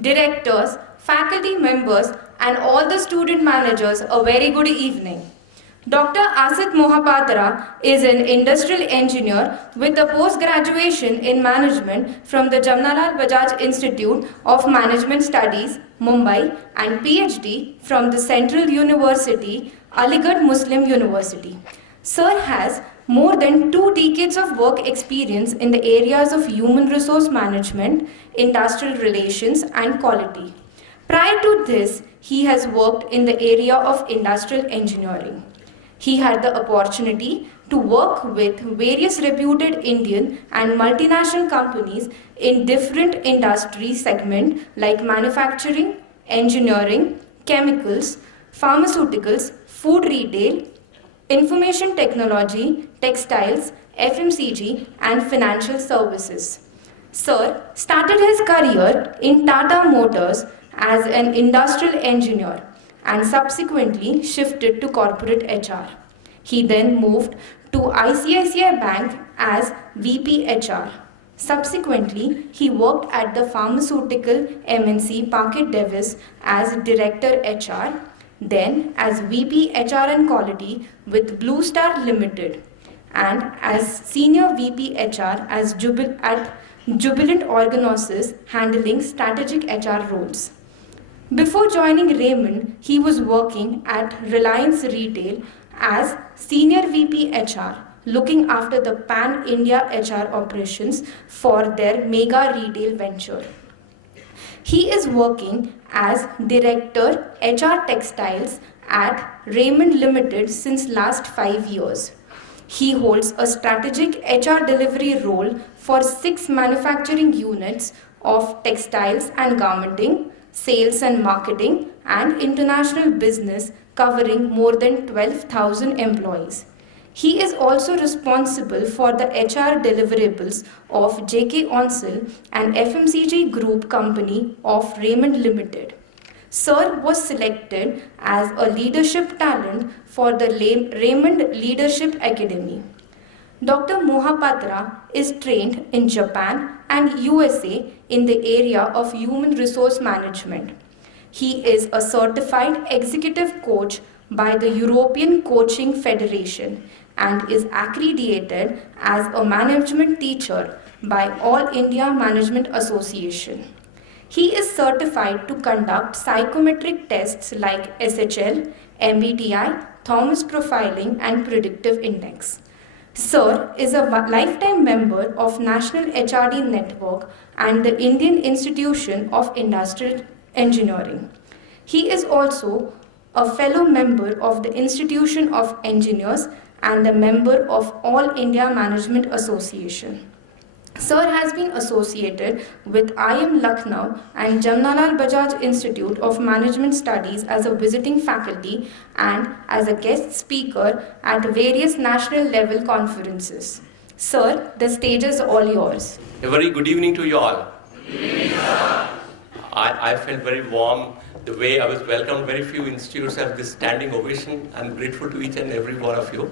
directors, faculty members, and all the student managers a very good evening. Dr. Asit Mohapatra is an industrial engineer with a post-graduation in management from the Jamnalal Bajaj Institute of Management Studies, Mumbai, and PhD from the Central University, Aligarh Muslim University. Sir has more than 2 decades of work experience in the areas of human resource management, industrial relations, and quality. Prior to this, he has worked in the area of industrial engineering. He had the opportunity to work with various reputed Indian and multinational companies in different industry segments like manufacturing, engineering, chemicals, pharmaceuticals, food retail, information technology, textiles, FMCG, and financial services. Sir started his career in Tata Motors as an industrial engineer and subsequently shifted to corporate HR. He then moved to ICICI Bank as VP HR. Subsequently, he worked at the pharmaceutical MNC Parket Davis as Director HR, then as VP HR and Quality with Blue Star Limited, and as Senior VP HR at Jubilant Organosis handling strategic HR roles. Before joining Raymond, he was working at Reliance Retail as Senior VP HR, looking after the pan-India HR operations for their mega retail venture. He is working as Director HR Textiles at Raymond Limited since last 5 years. He holds a strategic HR delivery role for 6 manufacturing units of textiles and garmenting, sales and marketing, and international business covering more than 12,000 employees. He is also responsible for the HR deliverables of JK Onsel, an FMCG group company of Raymond Limited. Sir was selected as a leadership talent for the Raymond Leadership Academy. Dr. Mohapatra is trained in Japan and USA in the area of human resource management. He is a certified executive coach by the European Coaching Federation and is accredited as a management teacher by All India Management Association. He is certified to conduct psychometric tests like SHL, MBTI, Thomas Profiling, and Predictive Index. Sir is a lifetime member of National HRD Network and the Indian Institution of Industrial Engineering. He is also a fellow member of the Institution of Engineers and a member of All India Management Association. Sir has been associated with IIM Lucknow and Jamnalal Bajaj Institute of Management Studies as a visiting faculty and as a guest speaker at various national level conferences. Sir, the stage is all yours. A very good evening to you all. Good evening, sir. I felt very warm the way I was welcomed. Very few institutes have this standing ovation. I'm grateful to each and every one of you.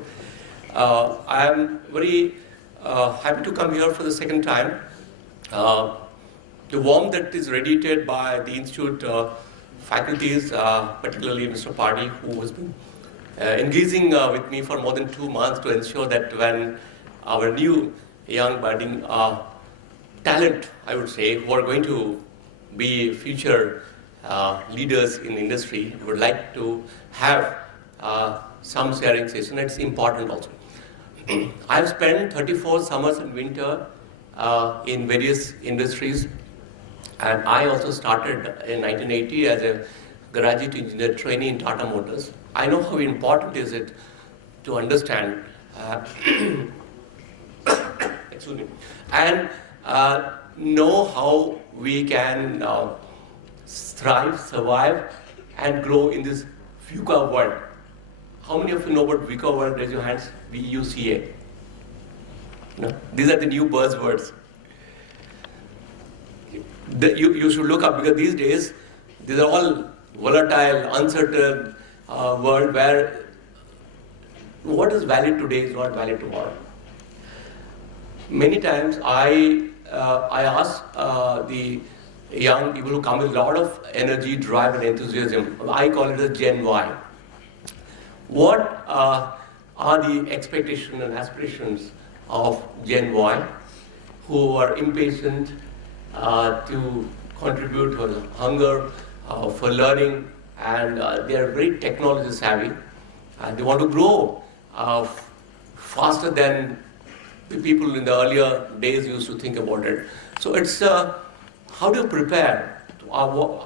I am very happy to come here for the second time. The warmth that is radiated by the institute faculties, particularly Mr. Party, who has been engaging with me for more than 2 months to ensure that when our new young budding talent, I would say, who are going to be future leaders in industry, would like to have some sharing session. It's important also. I've spent 34 summers and winter in various industries, and I also started in 1980 as a graduate engineer trainee in Tata Motors. I know how important is it to understand excuse me, and know how we can thrive, survive, and grow in this VUCA world. How many of you know about VUCA world? Raise your hands. VUCA. No? These are the new buzzwords. You should look up, because these days, these are all volatile, uncertain world where what is valid today is not valid tomorrow. Many times I ask the young people who come with a lot of energy, drive, and enthusiasm. I call it a Gen Y. What are the expectations and aspirations of Gen Y, who are impatient to contribute to the hunger for learning, and they are very technology savvy, and they want to grow faster than the people in the earlier days used to think about it. So it's how do you prepare?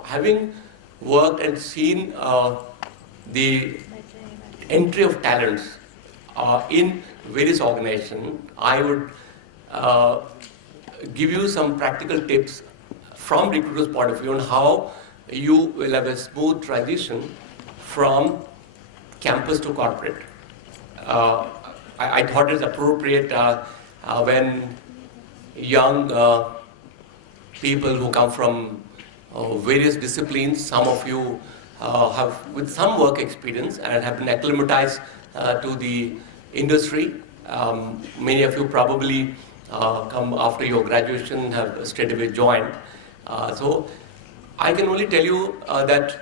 Having worked and seen the entry of talents in various organizations, I would give you some practical tips from recruiter's point of view on how you will have a smooth transition from campus to corporate. I thought it's appropriate when young people who come from various disciplines, some of you have with some work experience and have been acclimatized to the industry. Many of you probably come after your graduation, have straight away joined. So I can only tell you that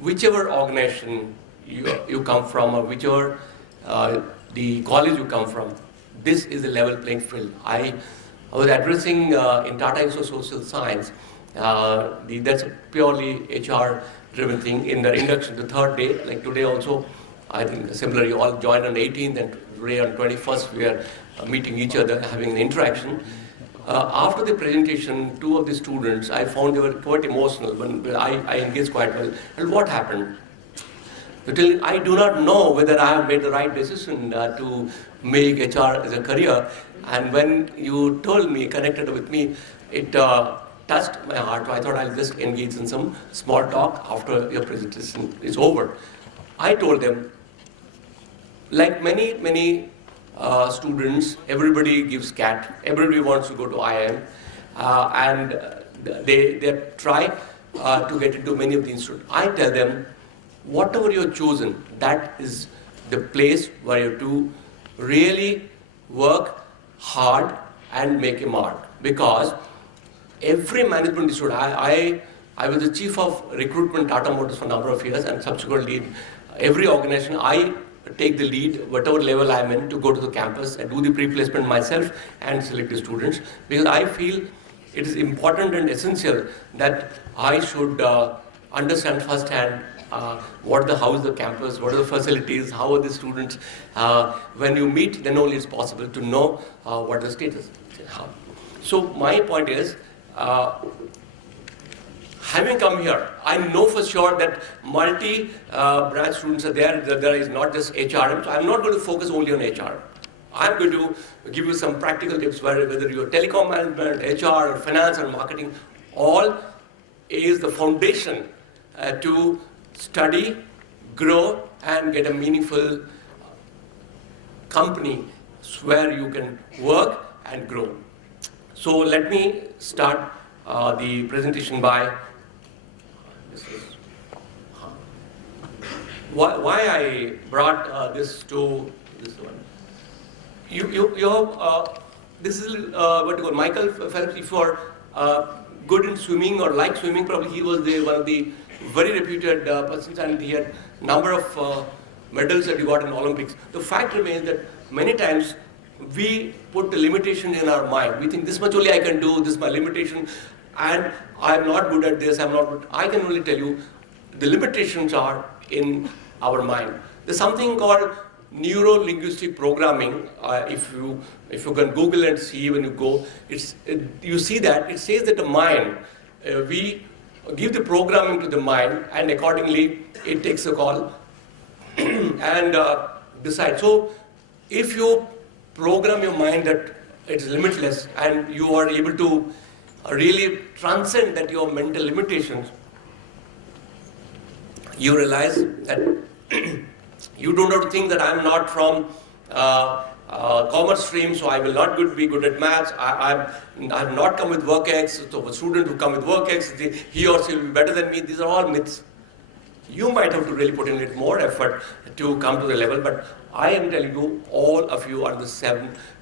whichever organization you come from, or whichever the college you come from, this is a level playing field. I was addressing in Tata Institute of Social Science, that's a purely HR driven thing. In the induction, the third day, like today also, I think similarly, you all joined on 18th, and today on 21st, we are meeting each other, having an interaction. After the presentation, two of the students, I found they were quite emotional, but I engaged quite well. And what happened? I do not know whether I have made the right decision to make HR as a career. And when you told me, connected with me, it touched my heart. So I thought I'll just engage in some small talk after your presentation is over. I told them, like many students, everybody gives CAT, everybody wants to go to IIM, and they try to get into many of the institutes. I tell them, whatever you've chosen, that is the place where you have to really work hard and make a mark. Because every management institute, I was the chief of recruitment Tata Motors for a number of years, and subsequently every organization I take the lead, whatever level I'm in, to go to the campus and do the pre-placement myself and select the students, because I feel it is important and essential that I should understand firsthand how is the campus, what are the facilities, how are the students. When you meet, then only it's possible to know what the status is. So my point is, having come here, I know for sure that multi-branch students are there. There is not just HRM, so I'm not going to focus only on HR. I'm going to give you some practical tips, whether you're telecom management, HR, or finance, or marketing, all is the foundation to study, grow, and get a meaningful company where you can work and grow. So let me start the presentation by why I brought this to this one. This is what you call Michael Phelps. If you are good in swimming or like swimming, probably he was one of the very reputed persons, and he had a number of medals that he got in Olympics. The fact remains that many times we put the limitation in our mind. We think this much only I can do, this is my limitation, and I'm not good at this, I'm not good. I can only tell you the limitations are in our mind. There's something called neuro-linguistic programming. If you can Google and see when you go, you see that it says that the mind, we give the programming to the mind, and accordingly it takes a call and decide. So if you program your mind that it's limitless and you are able to really transcend that your mental limitations, you realize that you don't have to think that I'm not from commerce stream, so I will not be good at maths. I've not come with work X, so a student who come with work X, he or she will be better than me. These are all myths. You might have to really put in a little more effort to come to the level, but I am telling you, all of you are the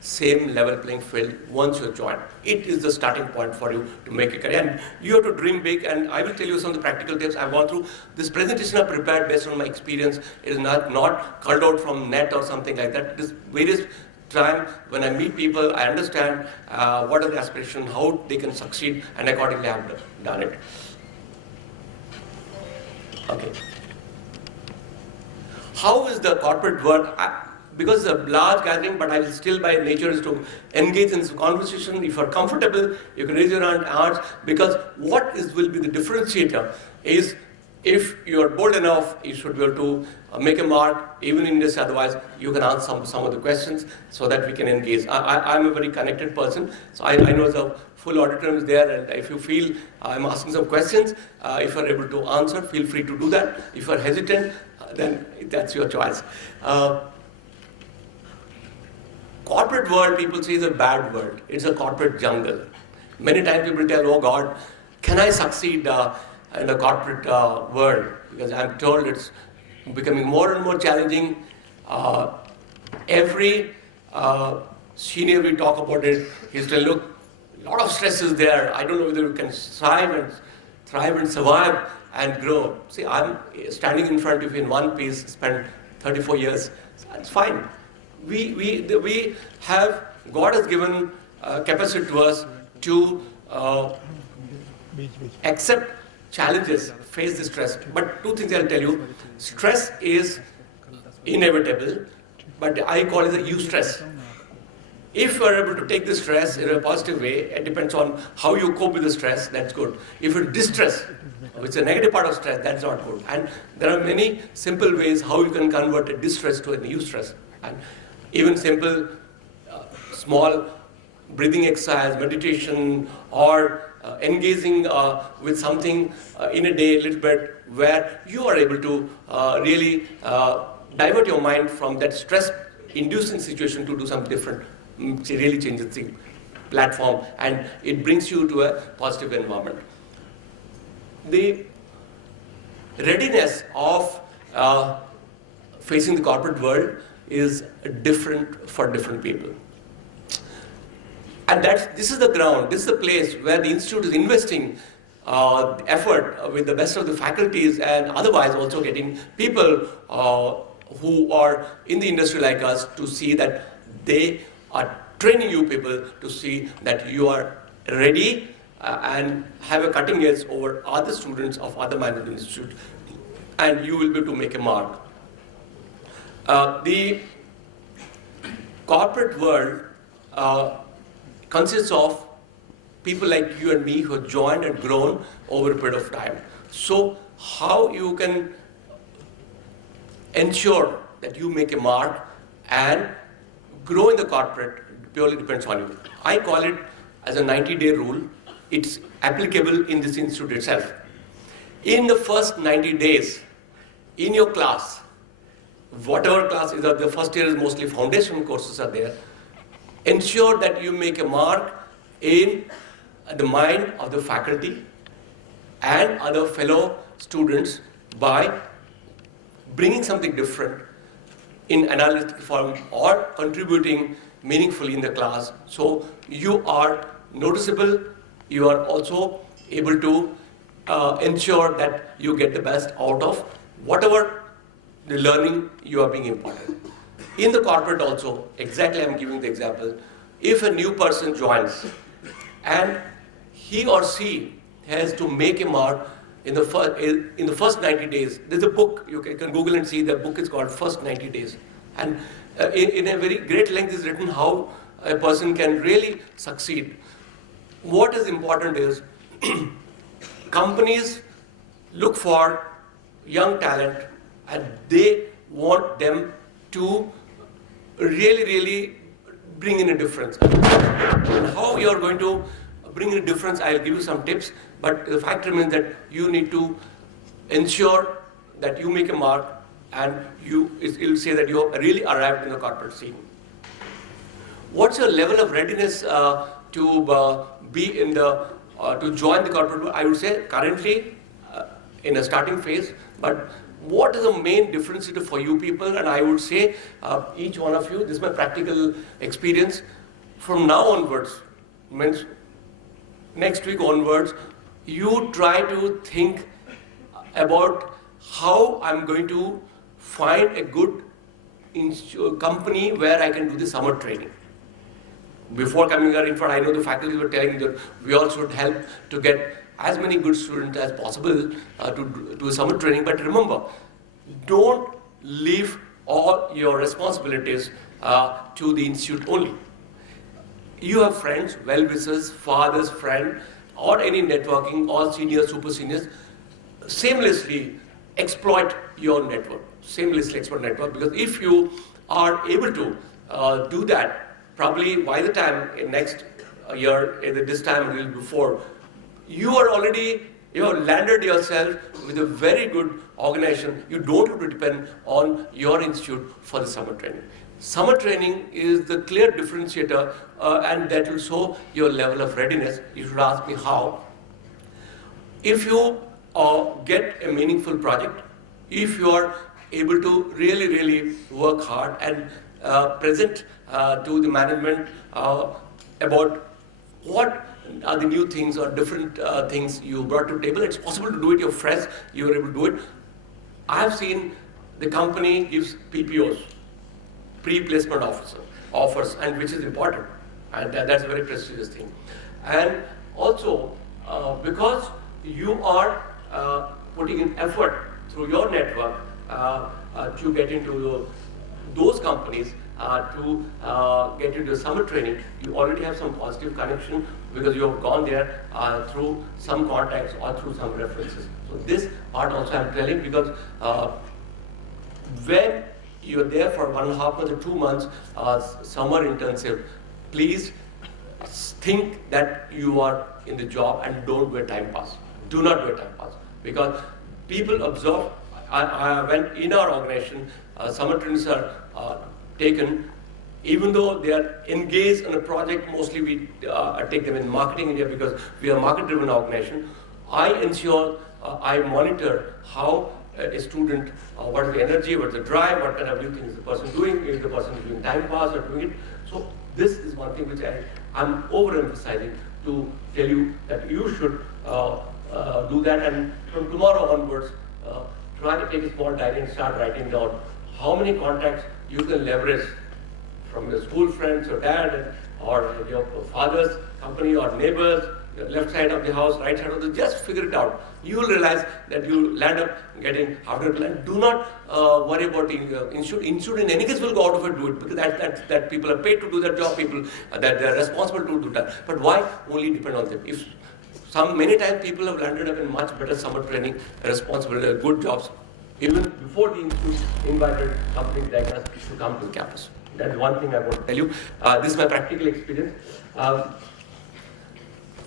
same level playing field once you join. It is the starting point for you to make a career. And you have to dream big, and I will tell you some of the practical tips I've gone through. This presentation I prepared based on my experience. It is not culled out from net or something like that. It is various time when I meet people, I understand what are the aspirations, how they can succeed, and accordingly I have done it. Okay. How is the corporate world? Because it's a large gathering, but I will still by nature is to engage in conversation. If you're comfortable, you can raise your hand, ask, because what will be the differentiator is if you're bold enough, you should be able to make a mark, even in this, otherwise you can answer some of the questions so that we can engage. I'm a very connected person, so I know the full auditorium is there, and if you feel I'm asking some questions, if you're able to answer, feel free to do that. If you're hesitant, then that's your choice. Corporate world, people say, is a bad world. It's a corporate jungle. Many times people tell, oh God, can I succeed in the corporate world? Because I'm told it's becoming more and more challenging. Every senior we talk about it, he's telling, look, a lot of stress is there. I don't know whether you can thrive and survive and grow. See, I'm standing in front of you in one piece, spent 34 years. So that's fine. We have, God has given capacity to us to accept challenges, face the stress. But two things I'll tell you. Stress is inevitable, but I call it the eustress. If you are able to take the stress in a positive way, it depends on how you cope with the stress, that's good. If it's distress, which is a negative part of stress, that's not good. And there are many simple ways how you can convert a distress to a eustress. And even simple, small breathing exercise, meditation, or engaging with something in a day a little bit where you are able to really divert your mind from that stress-inducing situation to do something different. It really changes the platform and it brings you to a positive environment. The readiness of facing the corporate world is different for different people. And this is the ground, this is the place where the institute is investing effort with the best of the faculties and otherwise also getting people who are in the industry like us to see that they are training you people to see that you are ready and have a cutting edge over other students of other management institutes, and you will be able to make a mark. The corporate world consists of people like you and me who have joined and grown over a period of time. So how you can ensure that you make a mark and grow in the corporate purely depends on you. I call it as a 90-day rule. It's applicable in this institute itself. In the first 90 days, in your class, whatever class is, the first year is mostly foundation courses are there, ensure that you make a mark in the mind of the faculty and other fellow students by bringing something different in analytical form or contributing meaningfully in the class. So you are noticeable, you are also able to ensure that you get the best out of whatever the learning you are being imparted. In the corporate also, exactly I'm giving the example, if a new person joins and he or she has to make a mark in the first 90 days, there's a book, you can Google and see, the book is called First 90 Days. And in a very great length is written how a person can really succeed. What is important is companies look for young talent and they want them to really bring in a difference. And how you are going to bring in a difference, I'll give you some tips, but the fact remains that you need to ensure that you make a mark and it will say that you have really arrived in the corporate scene. What's your level of readiness to be in to join the corporate world? I would say currently in a starting phase, but what is the main differentiator for you people? And I would say, each one of you, this is my practical experience, from now onwards, means next week onwards, you try to think about how I'm going to find a good company where I can do the summer training. Before coming here in front, I know the faculty were telling me that we all should help to get as many good students as possible to do summer training. But remember, don't leave all your responsibilities to the institute only. You have friends, well-wishers, fathers, friend, or any networking, or seniors, super seniors. Shamelessly exploit your network. Shamelessly exploit network, because if you are able to do that, probably by the time in next year, either this time or a little before, you are already, you have landed yourself with a very good organization. You don't have to depend on your institute for the summer training. Summer training is the clear differentiator, and that will show your level of readiness. You should ask me how. If you get a meaningful project, if you are able to really work hard and present to the management about what are the new things or different things you brought to the table, it's possible to do it, you're fresh, you're able to do it. I have seen the company gives PPOs, pre-placement offers, and which is important, and that's a very prestigious thing. And also, because you are putting in effort through your network to get into those companies, to get into summer training, you already have some positive connection because you have gone there through some contacts or through some references. So this part also I'm telling, because when you're there for 1.5 months or 2 months summer intensive, please think that you are in the job and don't wait time pass. Do not wait time pass, because people observe. When in our organization, summer trainings are taken, even though they are engaged in a project, mostly we take them in marketing area because we are a market-driven organization. I ensure, I monitor how a student, what is the energy, what is the drive, what kind of new things is the person doing, is the person doing time pass or doing it. So this is one thing which I'm overemphasizing to tell you that you should do that, and from tomorrow onwards, try to take a small diary and start writing down how many contacts you can leverage from your school friends, your dad, or your father's company, or neighbors, your left side of the house, right side of the, just figure it out. You will realize that you land up getting after plan. Do not worry about the institute. Institute in any case will go out of it, do it, because that people are paid to do that job, people that they are responsible to do that. But why only depend on them? If many times people have landed up in much better summer training, responsible, good jobs, even before the institute invited companies like us to come to the campus. That's one thing I want to tell you. This is my practical experience.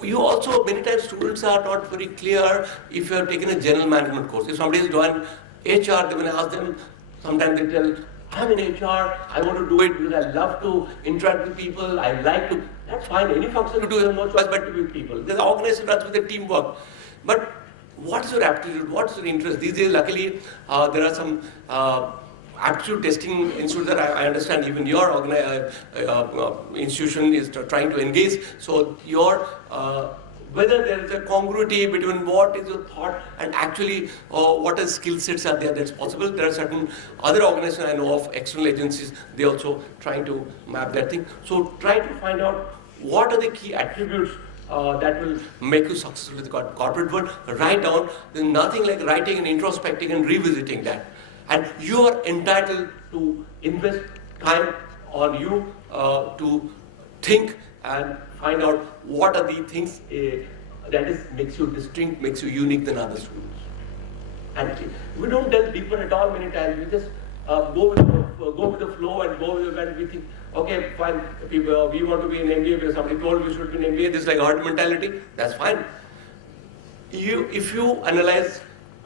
You also, many times students are not very clear if you have taken a general management course. If somebody has done HR, they will ask them, sometimes they tell, I'm in HR, I want to do it because I love to interact with people, I like to. That's fine, any function you do, you have no choice but to be with people. The organization runs with the teamwork. But what is your aptitude, what is your interest? These days, luckily, there are some aptitude testing institutes that I understand even your institution is trying to engage. So your whether there is a congruity between what is your thought and actually what are skill sets are there that's possible. There are certain other organizations I know of, external agencies, they also trying to map that thing. So try to find out what are the key attributes that will make you successful in the corporate world. Write down. There's nothing like writing and introspecting and revisiting that. And you are entitled to invest time on you to think and find out what are the things that makes you distinct, makes you unique than other students. And we don't delve deeper at all many times. We just go with the flow and go with when we think, okay, fine, we want to be in MBA because somebody told we should be in MBA. This is like a herd mentality. That's fine. If you analyze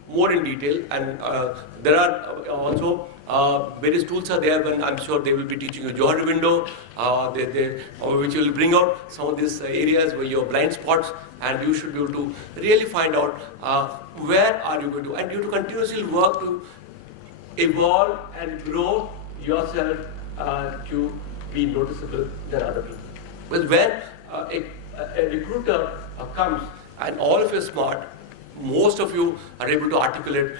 more in detail, and there are also various tools are there, when I'm sure they will be teaching you Johari window, which will bring out some of these areas where your blind spots, and you should be able to really find out where are you going to, and you to continuously work to evolve and grow yourself to be noticeable than other people. But when a recruiter comes and all of you are smart, most of you are able to articulate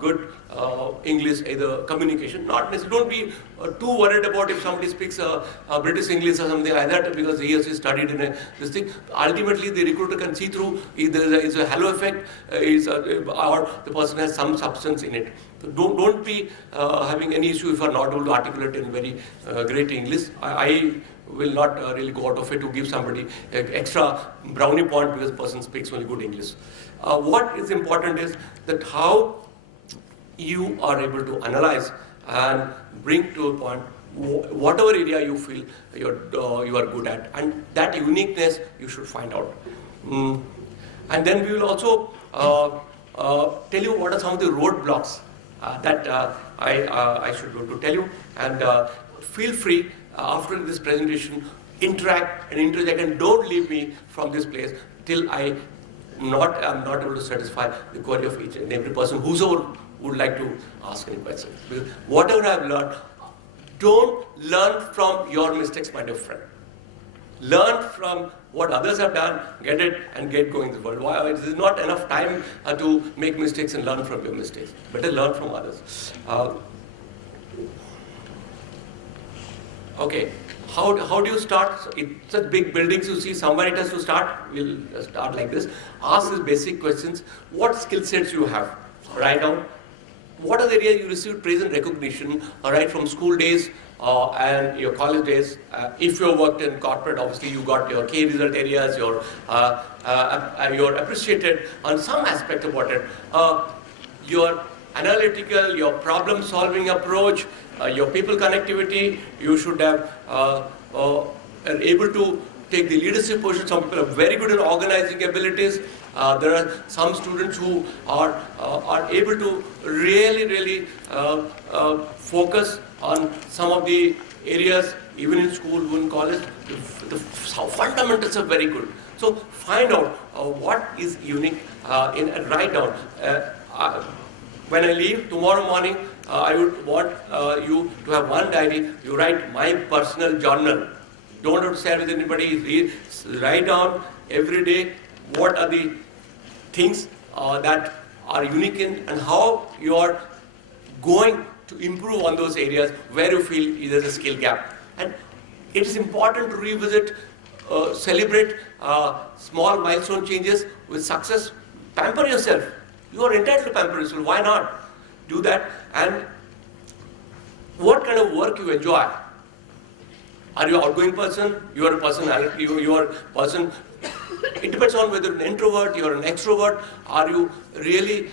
good English, either communication, not necessarily, don't be too worried about if somebody speaks British English or something like that because he or she studied in this thing. Ultimately, the recruiter can see through either it's a halo effect or the person has some substance in it. So don't be having any issue if you are not able to articulate in very great English. I will not really go out of it to give somebody extra brownie point because the person speaks only good English. What is important is that how you are able to analyze and bring to a point whatever area you feel you are good at, and that uniqueness you should find out. And then we will also tell you what are some of the roadblocks that I should go to tell you, and feel free after this presentation interact and interject, and don't leave me from this place till I'm not able to satisfy the query of each and every person whosoever would like to ask any questions. Because whatever I've learned, don't learn from your mistakes, my dear friend. Learn from what others have done, get it, and get going in the world. Why? It is not enough time to make mistakes and learn from your mistakes. Better learn from others. Okay, how do you start? Such big buildings you see, somewhere it has to start. We'll start like this. Ask these basic questions. What skill sets you have? Write down. What are the areas you received praise and recognition, right from school days and your college days? If you worked in corporate, obviously you got your key result areas, you're appreciated on some aspect about it. Your analytical, your problem-solving approach, your people connectivity, you should have able to take the leadership position. Some people are very good in organizing abilities. There are some students who are able to really focus on some of the areas, even in school, even in college. The fundamentals are very good. So find out what is unique and write down. When I leave tomorrow morning, I would want you to have one diary. You write my personal journal. Don't have to share with anybody. Write down every day what are the things that are unique in, and how you are going to improve on those areas where you feel there's a skill gap. And it is important to revisit, celebrate small milestone changes with success. Pamper yourself. You are entitled to pamper yourself. Why not do that? And what kind of work you enjoy? Are you an outgoing person? You are a personality. You are a person. It depends on whether you're an introvert, you're an extrovert. Are you really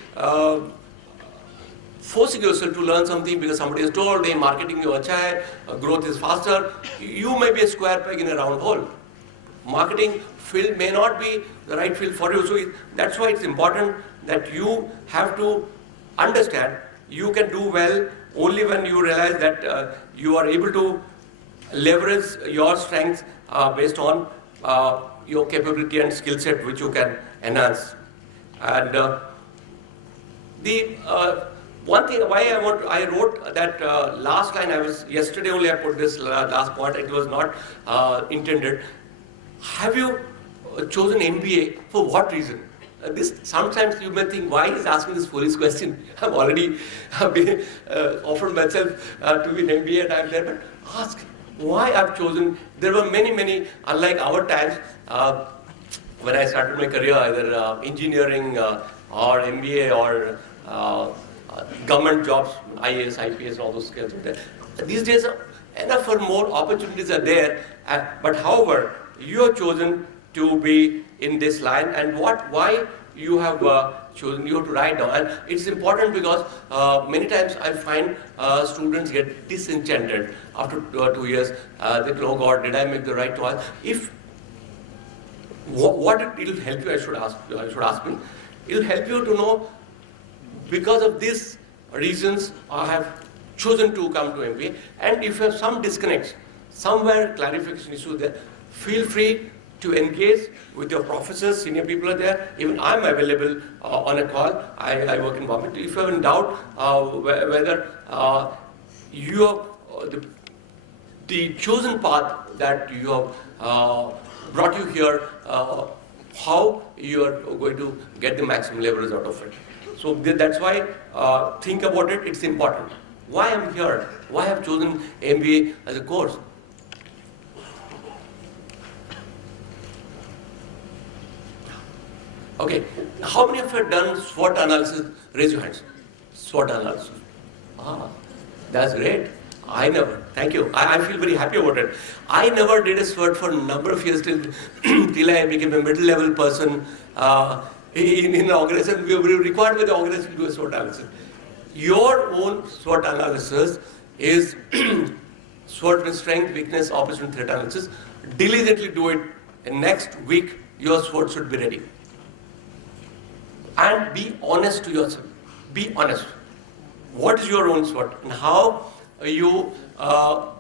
forcing yourself to learn something because somebody has told, hey, marketing you acha hai, growth is faster? You may be a square peg in a round hole. Marketing field may not be the right field for you. So that's why it's important that you have to understand you can do well only when you realize that you are able to leverage your strengths based on your capability and skill set which you can enhance. And the one thing why I wrote that last line, yesterday only I put this last point, it was not intended. Have you chosen MBA for what reason? This sometimes you may think, why is asking this foolish question? I've already been, offered myself to be an MBA and I'm there, but ask why I've chosen. There were many, unlike our times, when I started my career, either engineering or MBA or government jobs, IAS, IPS, all those skills are there. These days, enough or more opportunities are there, but however, you have chosen to be in this line, and why you have chosen, you have to write down. And it's important because many times I find students get disenchanted after 2 years. They go, oh God, did I make the right choice? If what it will help you, I should ask me. It will help you to know, because of these reasons I have chosen to come to MBA. And if you have some disconnects, somewhere clarification issue there, feel free to engage with your professors, senior people are there. Even I'm available on a call. I work in government. If you have in doubt whether you have the chosen path that you have brought you here, how you are going to get the maximum leverage out of it. So that's why think about it. It's important. Why I'm here? Why I've chosen MBA as a course? Okay, how many of you have done SWOT analysis? Raise your hands. SWOT analysis. That's great. I never. Thank you. I feel very happy about it. I never did a SWOT for a number of years till I became a middle-level person in an organization. We were required by the organization to do a SWOT analysis. Your own SWOT analysis is SWOT with strength, weakness, opportunity, threat analysis. Diligently do it. And next week, your SWOT should be ready. And be honest to yourself. Be honest. What is your own SWOT? And how you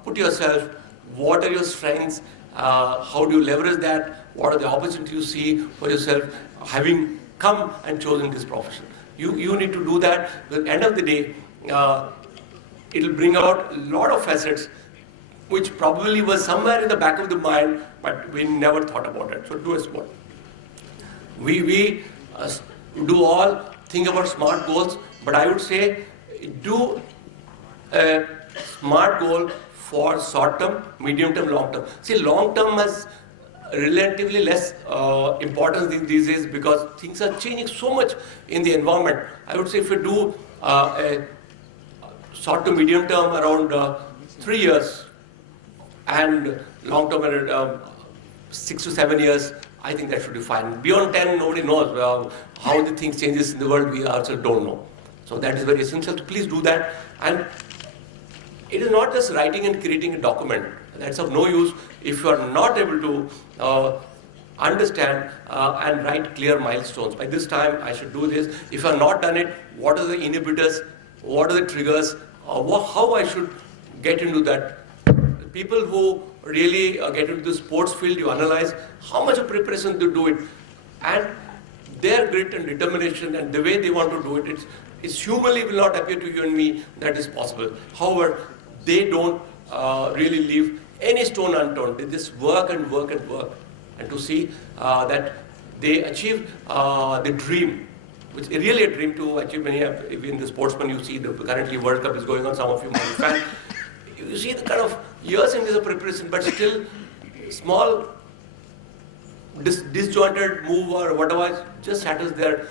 put yourself, what are your strengths, how do you leverage that, what are the opportunities you see for yourself having come and chosen this profession. You need to do that. At the end of the day, it will bring out a lot of facets which probably was somewhere in the back of the mind, but we never thought about it. So do a SWOT. We do all think about SMART goals, but I would say do a SMART goal for short term, medium term, long term. See, long term has relatively less importance these days because things are changing so much in the environment. I would say if you do a short to medium term around 3 years and long term around 6 to 7 years, I think that should be fine. Beyond 10, nobody knows how the things changes in the world. We also don't know. So that is very essential. So please do that. And it is not just writing and creating a document. That's of no use if you are not able to understand and write clear milestones. By this time, I should do this. If I have not done it, what are the inhibitors? What are the triggers? How I should get into that? People who really get into the sports field, you analyze how much of preparation to do it, and their grit and determination and the way they want to do it, it's humanly will not appear to you and me that is possible. However, they don't really leave any stone unturned. They just work and work and work, and to see that they achieve the dream, which is really a dream to achieve. Many in the sportsmen, you see the currently World Cup is going on. Some of you might be fan. You see the kind of years into the preparation, but still small disjointed move or whatever just shatters their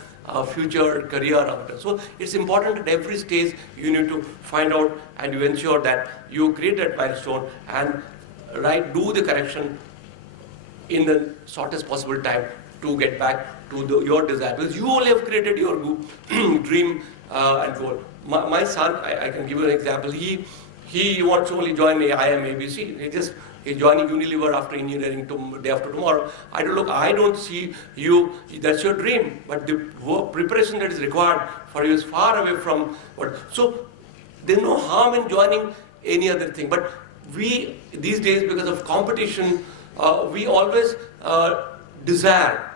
future career after. So it's important at every stage you need to find out and you ensure that you create that milestone and do the correction in the shortest possible time to get back to your desire. Because you only have created your dream and goal. My son, I can give you an example. He wants to only join IIM ABC. He's joining Unilever after engineering day after tomorrow. I don't see you, that's your dream, but the preparation that is required for you is far away from what. So there's no harm in joining any other thing. But we, these days, because of competition, we always desire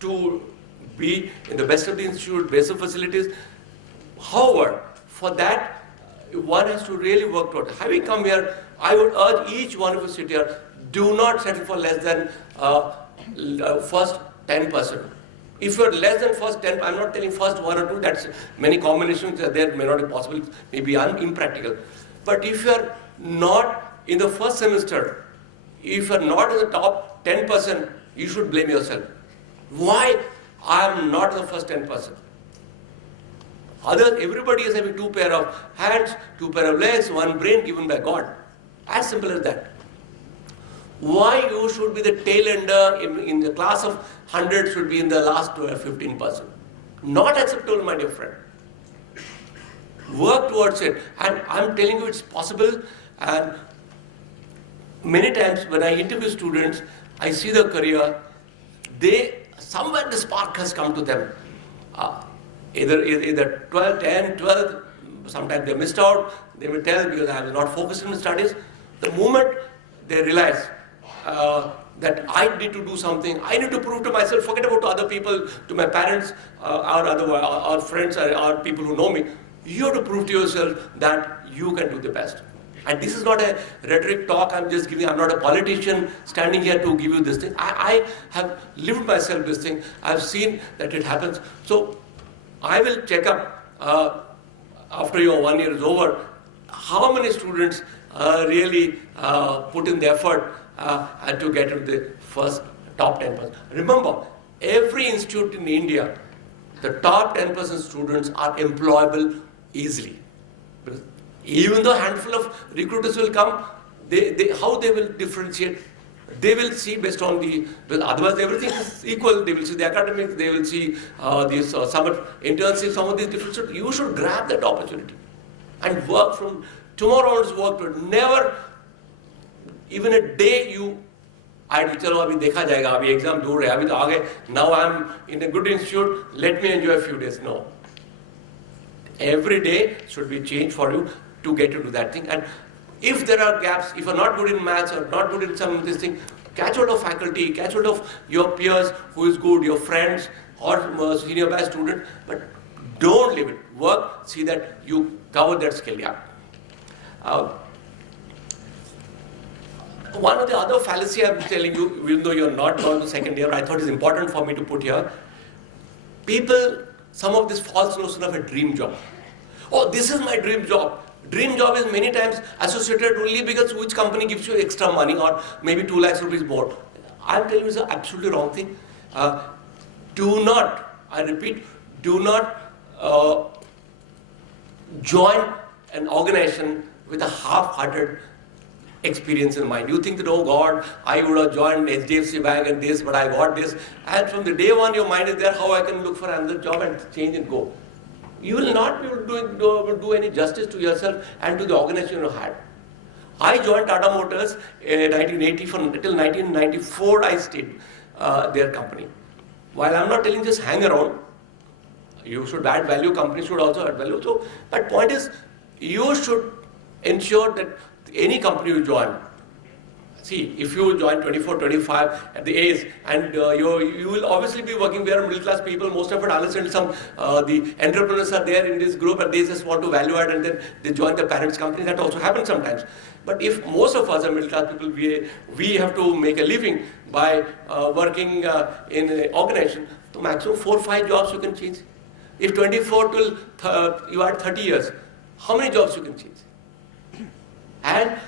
to be in the best of the institute, best of facilities. However, for that, one has to really work toward it. Having come here, I would urge each one of you sit here, do not settle for less than first 10%. If you're less than first 10, I'm not telling first 1 or 2, that's many combinations there may not be possible, maybe impractical. But if you're not in the first semester, if you're not in the top 10%, you should blame yourself. Why I am not the first 10%? Everybody is having 2 pair of hands, 2 pair of legs, 1 brain given by God. As simple as that. Why you should be the tail ender in the class of 100 should be in the last 15%? Not acceptable, my dear friend. Work towards it. And I'm telling you it's possible. And many times when I interview students, I see their career, somewhere the spark has come to them. Either 12, 10, 12, sometimes they missed out, they will tell because I was not focused on studies. The moment they realize that I need to do something, I need to prove to myself, forget about to other people, to my parents, or friends, or people who know me. You have to prove to yourself that you can do the best. And this is not a rhetoric talk I'm just giving. I'm not a politician standing here to give you this thing. I have lived myself this thing. I've seen that it happens. So I will check up after your 1 year is over, how many students really put in the effort and to get into the first top 10%. Remember, every institute in India, the top 10% students are employable easily. Because even though a handful of recruiters will come, how they will differentiate? They will see based on well, otherwise everything is equal. They will see the academics, they will see these summer internships, some of these different stuff. You should grab that opportunity and work from tomorrow onwards, work to it. Never, even a day you, चलो अभी देखा जाएगा, अभी exam दूर है, अभी तो आगे, now I'm in a good institute, let me enjoy a few days. No. Every day should be changed for you to get into that thing. And if there are gaps, if you're not good in maths or not good in some of this thing, catch hold of faculty, catch hold of your peers who is good, your friends or senior batch student, but don't leave it. Work, see that you cover that skill gap. One of the other fallacy I'm telling you, even though you're not going to second year, I thought it's important for me to put here. People, some of this false notion of a dream job. Oh, this is my dream job. Dream job is many times associated only because which company gives you extra money or maybe 2 lakhs rupees more. I'm telling you it's an absolutely wrong thing. Do not, I repeat, do not join an organization with a half-hearted experience in mind. You think that, oh God, I would have joined HDFC Bank and this, but I got this. And from the day one, your mind is there, how I can look for another job and change and go. You will not be able to do any justice to yourself and to the organization you had. I joined Tata Motors in 1980, until 1994 I stayed their company. While I'm not telling just hang around, you should add value, companies should also add value. So, but point is, you should ensure that any company you join, see, if you join 24, 25 at the age, and you will obviously be working, we are middle class people, most of it, unless and some, the entrepreneurs are there in this group and they just want to value add and then they join the parents' company. That also happens sometimes. But if most of us are middle class people, we have to make a living by working in an organization, so maximum 4 or 5 jobs you can change. If 24 till you are 30 years, how many jobs you can change? And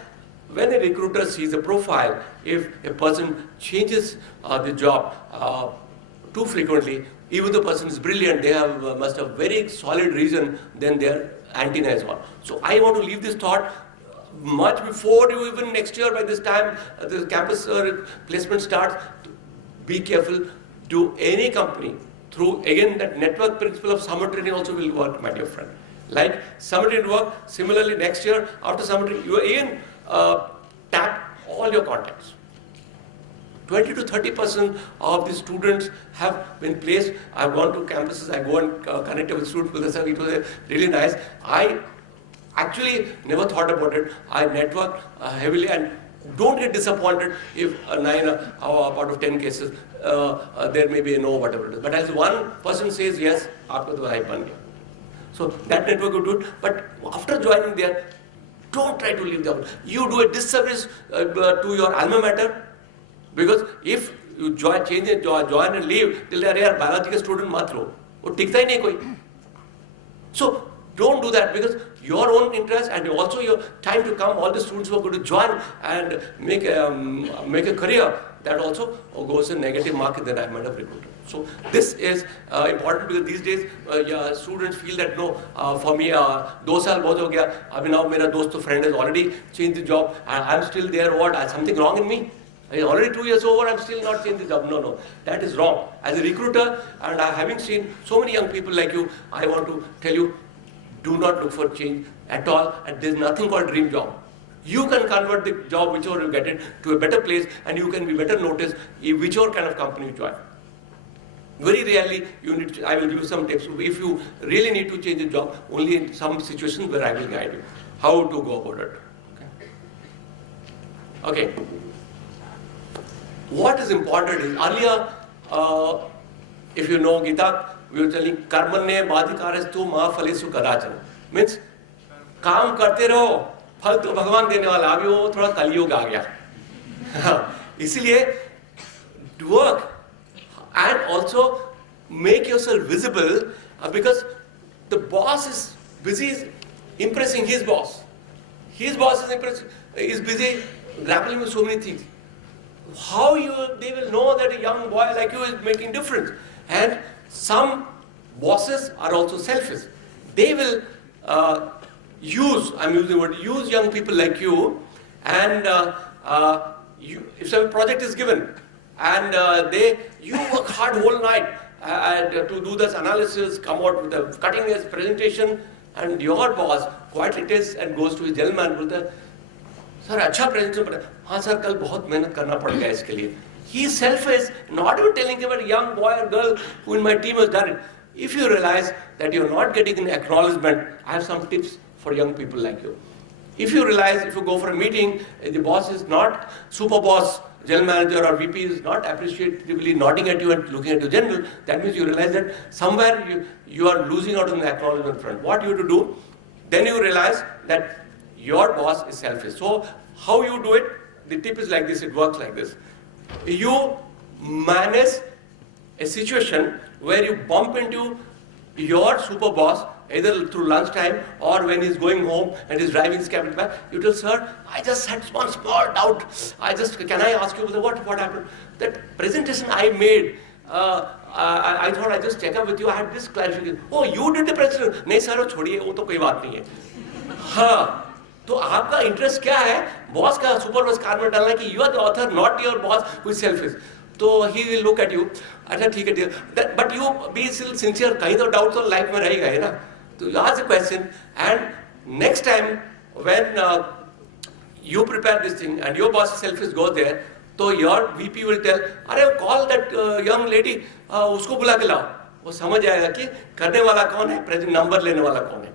when a recruiter sees a profile, if a person changes the job too frequently, even the person is brilliant, they must have very solid reason, then their antenna is on. So I want to leave this thought much before you even next year, by this time the campus placement starts. Be careful. Do any company through, again, that network principle of summer training also will work, my dear friend. Like summer training work, similarly next year after summer training, you again tap all your contacts. 20 to 30% of the students have been placed. I've gone to campuses, I go and connect with students because it was really nice. I actually never thought about it. I network heavily and don't get disappointed if 9 out of 10 cases there may be a no, whatever it is. But as one person says yes, aapko to hai ban gaya. So that network will do it. But after joining there, don't try to leave them. You do a disservice to your alma mater, because if you join and leave, till they are biological student mat lo, wo tikta hi nahi koi. So don't do that, because your own interest and also your time to come, all the students who are going to join and make a career, that also goes in negative mark in the environment of recruiter. So this is important, because these days students feel that no, for me 2 saal bahut ho gaya, abhi now mera dost to friend has already changed the job, I'm still there, what, something wrong in me? Already 2 years over, I'm still not changed the job. No, that is wrong. As a recruiter, and having seen so many young people like you, I want to tell you, do not look for change at all, and there's nothing called dream job. You can convert the job, whichever you get it, to a better place, and you can be better noticed whichever kind of company you join. Very rarely, I will give you some tips. If you really need to change the job, only in some situations where I will guide you how to go about it. Okay. What is important is earlier, if you know Gita, we were telling karmanye badhikarestu ma phalesu kadachana. Means काम करते रहो, फल तो भगवान देने वाला. अभी वो थोड़ा कलयुग आ गया. इसीलिए work and also make yourself visible, because the boss is busy impressing his boss. His boss is busy grappling with so many things. How they will know that a young boy like you is making difference? And some bosses are also selfish. They will use young people like you, and if a project is given, and you work hard whole night to do this analysis, come out with a cutting-edge presentation, and your boss quietly takes and goes to his general manager बोलता है, sir अच्छा presentation बना, हाँ sir कल बहुत मेहनत करना पड़ेगा इसके लिए. He is selfish, not even telling about a young boy or girl who in my team has done it. If you realize that you are not getting an acknowledgement, I have some tips for young people like you. If you realize, if you go for a meeting, the boss is not super boss, general manager or VP is not appreciatively nodding at you and looking at you general, that means you realize that somewhere you are losing out on the acknowledgement front. What you have to do, then you realize that your boss is selfish. So how you do it? The tip is like this, it works like this. You manage a situation where you bump into your super boss either through lunchtime or when he's going home and he's driving his cab back. You tell, sir, I just had one small doubt. Can I ask you what happened? That presentation I made, I thought I'd just check up with you. I had this clarification. Oh, you did the presentation? No, sir, छोड़िए, वो तो कोई बात नहीं है. हाँ. तो आपका इंटरेस्ट क्या है बॉस का सुपर बॉस कार में डालना कि you are the author not your boss who is selfish. तो he will look at you, अच्छा ठीक है, but you be still sincere. कहीं तो डाउट तो लाइफ में रहेगा है ना. तो you ask the question, and next time when you prepare this thing and your boss selfish goes there, तो your VP will tell, अरे call that young lady, उसको बुला के लाओ. वो समझ जाएगा कि करने वाला कौन है, प्रेजेंट नंबर लेने वाला कौन है.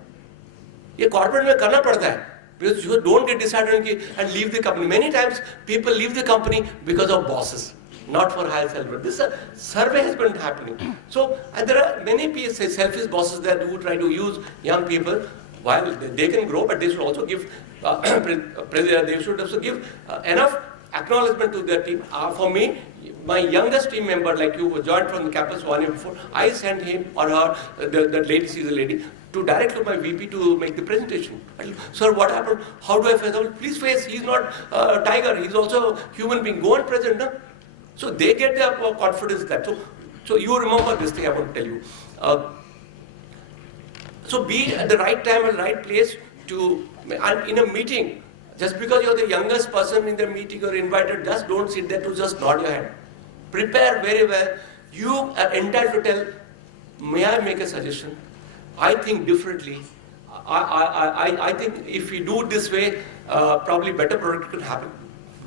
ये कॉर्पोरेट में करना पड़ता है. Because you don't get decided and leave the company. Many times people leave the company because of bosses, not for higher salary. This survey has been happening. So and there are many selfish bosses that who try to use young people. While they can grow, but they should also give they should also give enough acknowledgement to their team. For me, my youngest team member, like you, who joined from the campus 1 year before, I sent him or her, the lady, she's a lady, to direct to my VP to make the presentation. Sir, what happened? How do I face? Please face. He's not a tiger. He's also a human being. Go and present. No? So they get their confidence that. So you remember this thing I want to tell you. So be at the right time and right place and in a meeting. Just because you're the youngest person in the meeting or invited, just don't sit there to just nod your head. Prepare very well. You are entitled to tell, may I make a suggestion? I think differently. I think if we do this way, probably better product can happen.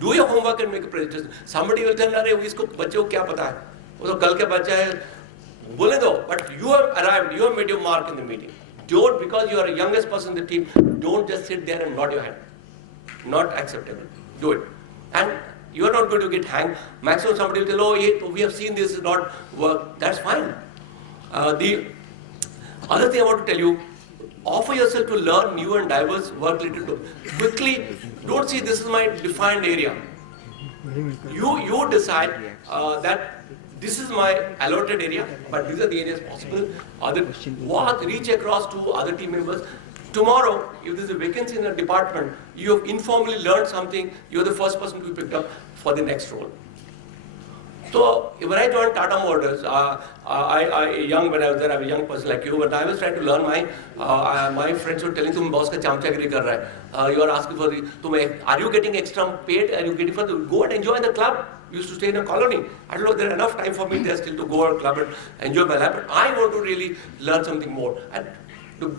Do your homework and make a presentation. Somebody will tell, अरे इसको बच्चे को क्या पता है? वो तो कल के बच्चा है. बोले दो. But you have arrived. You have made your mark in the meeting. Don't, because you are the youngest person in the team, don't just sit there and nod your head. Not acceptable. Do it. And you are not going to get hanged. Maximum somebody will tell, oh, we have seen this is not work. That's fine. The other thing I want to tell you, offer yourself to learn new and diverse work related to. Quickly, don't see this is my defined area. You decide that this is my allotted area, but these are the areas possible. Reach across to other team members. Tomorrow, if there's a vacancy in a department, you have informally learned something, you're the first person to be picked up for the next role. So when I joined Tata Motors, when I was there, I was a young person like you, but I was trying to learn. My friends were telling, "Tum boss ka chamchagiri kar raha hai. You are asking for are you getting extra paid? Are you getting for go and enjoy the club? We used to stay in a colony. I don't know if there is enough time for me there still to go to a club and enjoy my life, but I want to really learn something more. And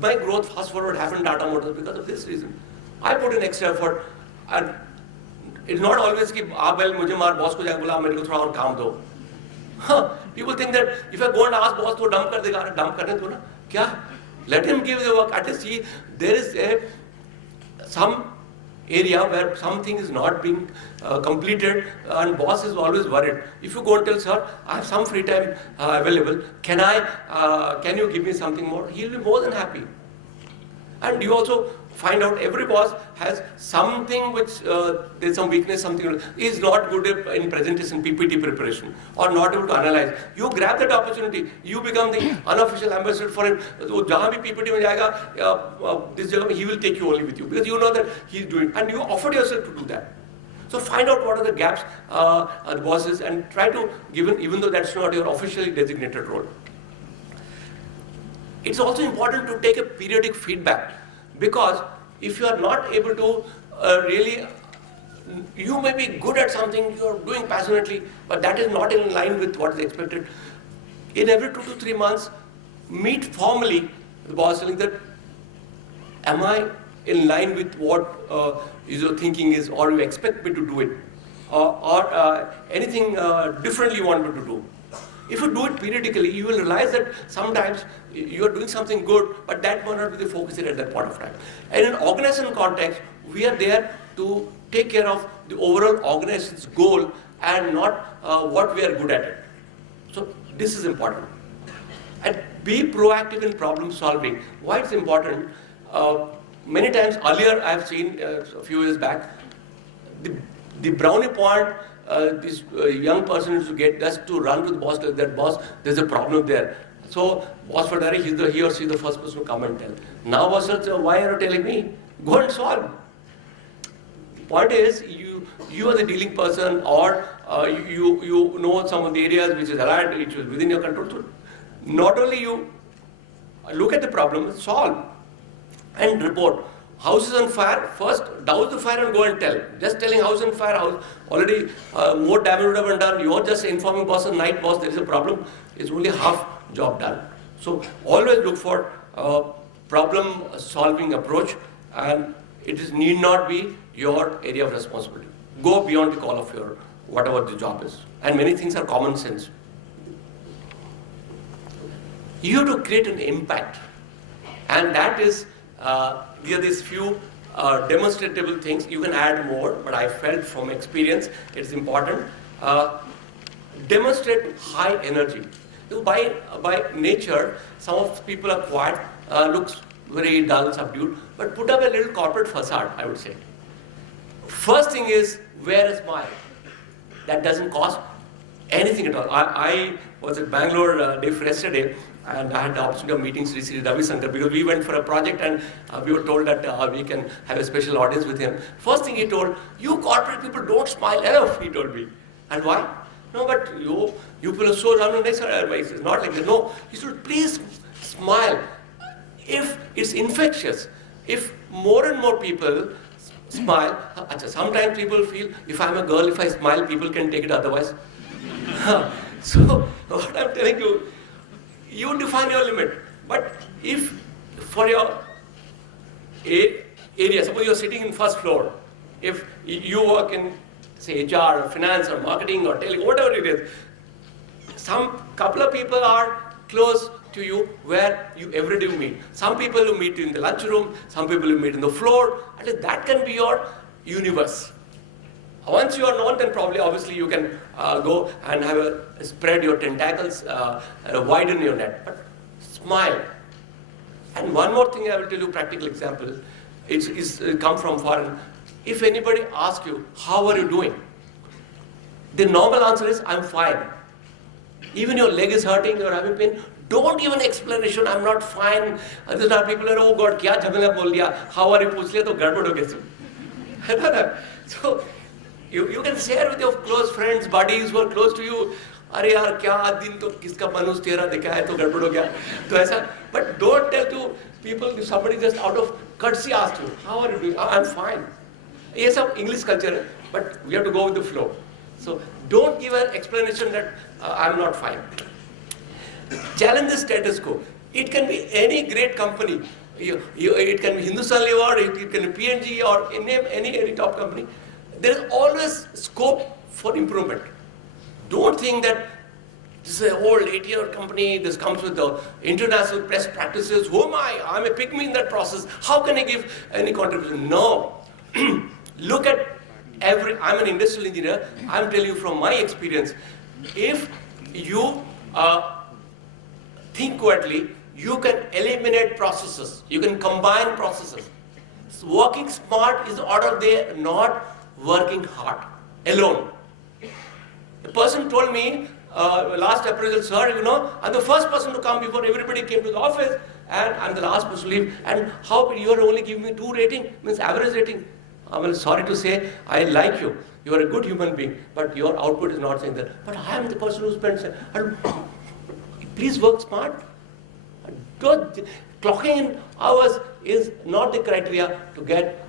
my growth fast forward happened in Tata Motors because of this reason. I put in extra effort, and it's not always कि मुझे मार boss को जाके बोला मेरे को थोड़ा और काम दो. People think that if I go and ask boss तो dump कर देगा, dump करने दो ना. क्या? Let him give the work. At least there is some area where something is not being completed and boss is always worried. If you go and tell, sir, I have some free time available, can you give me something more? He'll be more than happy. And you also find out every boss has something which there's some weakness, something is not good in presentation, PPT preparation, or not able to analyze. You grab that opportunity, you become the unofficial ambassador for him. Jahan bhi PPT mein jayega, this jagah he will take you only with you because you know that he's doing, and you offered yourself to do that. So find out what are the gaps, the bosses, and try to even though that's not your officially designated role. It's also important to take a periodic feedback, because if you are not able to really, you may be good at something, you are doing passionately, but that is not in line with what is expected. In every 2 to 3 months, meet formally the boss, telling that, am I in line with what your thinking is, or you expect me to do it, or anything differently you want me to do. If you do it periodically, you will realize that sometimes you are doing something good, but that may not be the focus at that point of time. And in organization context, we are there to take care of the overall organization's goal and not what we are good at it. So this is important. And be proactive in problem solving. Why it's important? Many times earlier I have seen a few years back, the brownie point this young person is to get just to run to the boss, tell that boss, there's a problem there. So boss will direct, he or she is the first person to come and tell. Now boss will say, why are you telling me? Go and solve. The point is, you are the dealing person, or you know some of the areas which is aligned, which is within your control. So not only you look at the problem, solve and report. House is on fire, first douse the fire and go and tell. Just telling house on fire, house already more damage would have been done. You are just informing boss and night boss there is a problem. It's only half job done. So always look for problem solving approach, and it need not be your area of responsibility. Go beyond the call of your whatever the job is. And many things are common sense. You have to create an impact, and that is there are these few demonstrable things. You can add more, but I felt from experience it's important. Demonstrate high energy. By nature, some of people are quiet, looks very dull, subdued, but put up a little corporate facade, I would say. First thing is, wear a smile. That doesn't cost anything at all. I was at Bangalore day for yesterday, and I had the opportunity of meeting Sri Ravi Shankar, because we went for a project and we were told that we can have a special audience with him. First thing he told, you corporate people don't smile enough, he told me. And why? No, but you people are so round and nice. It's not like that. No, he said, please smile. If it's infectious, if more and more people smile, sometimes people feel, if I'm a girl, if I smile, people can take it otherwise. So what I'm telling you, you define your limit. But if for your area, suppose you're sitting in first floor, if you work in, say, HR or finance or marketing or tele, whatever it is, some couple of people are close to you where you every day meet. Some people you meet in the lunchroom, some people you meet in the floor, and that can be your universe. Once you are known, then probably obviously you can go and have spread your tentacles, widen your net. But smile. And one more thing I will tell you, practical example. It's come from foreign. If anybody asks you, how are you doing? The normal answer is, I'm fine. Even your leg is hurting, you're having pain, don't give an explanation, I'm not fine. There's not people are, oh God, kya jhamela bol diya? How are you? Puch liya to gadbad ho gaya. So you can share with your close friends, buddies who are close to you. अरे यार क्या आज दिन तो किसका मनुष्य तेरा दिखा है तो गड़बड़ हो गया तो ऐसा. But don't tell to people if somebody just out of courtesy asked you, how are you doing? I'm fine. ये सब English culture है, but we have to go with the flow. So don't give an explanation that I'm not fine. Challenge the status quo. It can be any great company. It can be Hindustan Lever, it can be P&G, or name any top company. There is always scope for improvement. Don't think that this is an old 8-year company, this comes with the international best practices. Who am I? I'm a pygmy in that process. How can I give any contribution? No. Look at I'm an industrial engineer, I'm telling you from my experience, if you think quietly, you can eliminate processes, you can combine processes. So working smart is the order there, not working hard, alone. The person told me last appraisal, sir, you know, I'm the first person to come before everybody came to the office, and I'm the last person to leave. And how you are only giving me 2 rating, means average rating. I'm sorry to say, I like you. You are a good human being, but your output is not saying that. But I am the person who spends. Please work smart. Clocking in hours is not the criteria to get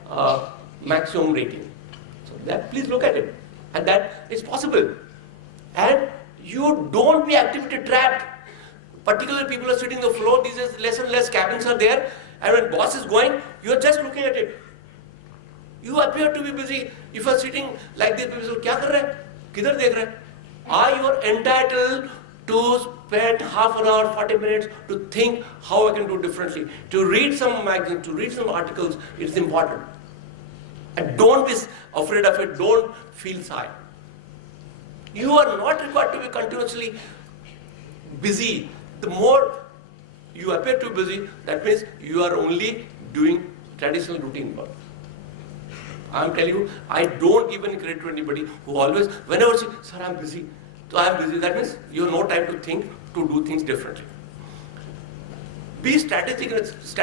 maximum rating. So that, please look at it, and that is possible. And you don't be activity trapped. Particularly people are sitting on the floor, these days less and less cabins are there, and when boss is going, you are just looking at it. You appear to be busy. If you are sitting like this, people say, "Kya kar rahe? Kidhar dekh rahe?" Are you entitled to spend half an hour, 40 minutes to think how I can do differently? To read some magazines, to read some articles, it's important. And don't be afraid of it, don't feel shy. You are not required to be continuously busy. The more you appear to be busy, that means you are only doing traditional routine work. I'm telling you, I don't give any credit to anybody who always, whenever say, sir, I'm busy. So I'm busy. That means you have no time to think, to do things differently. Be strategic. This is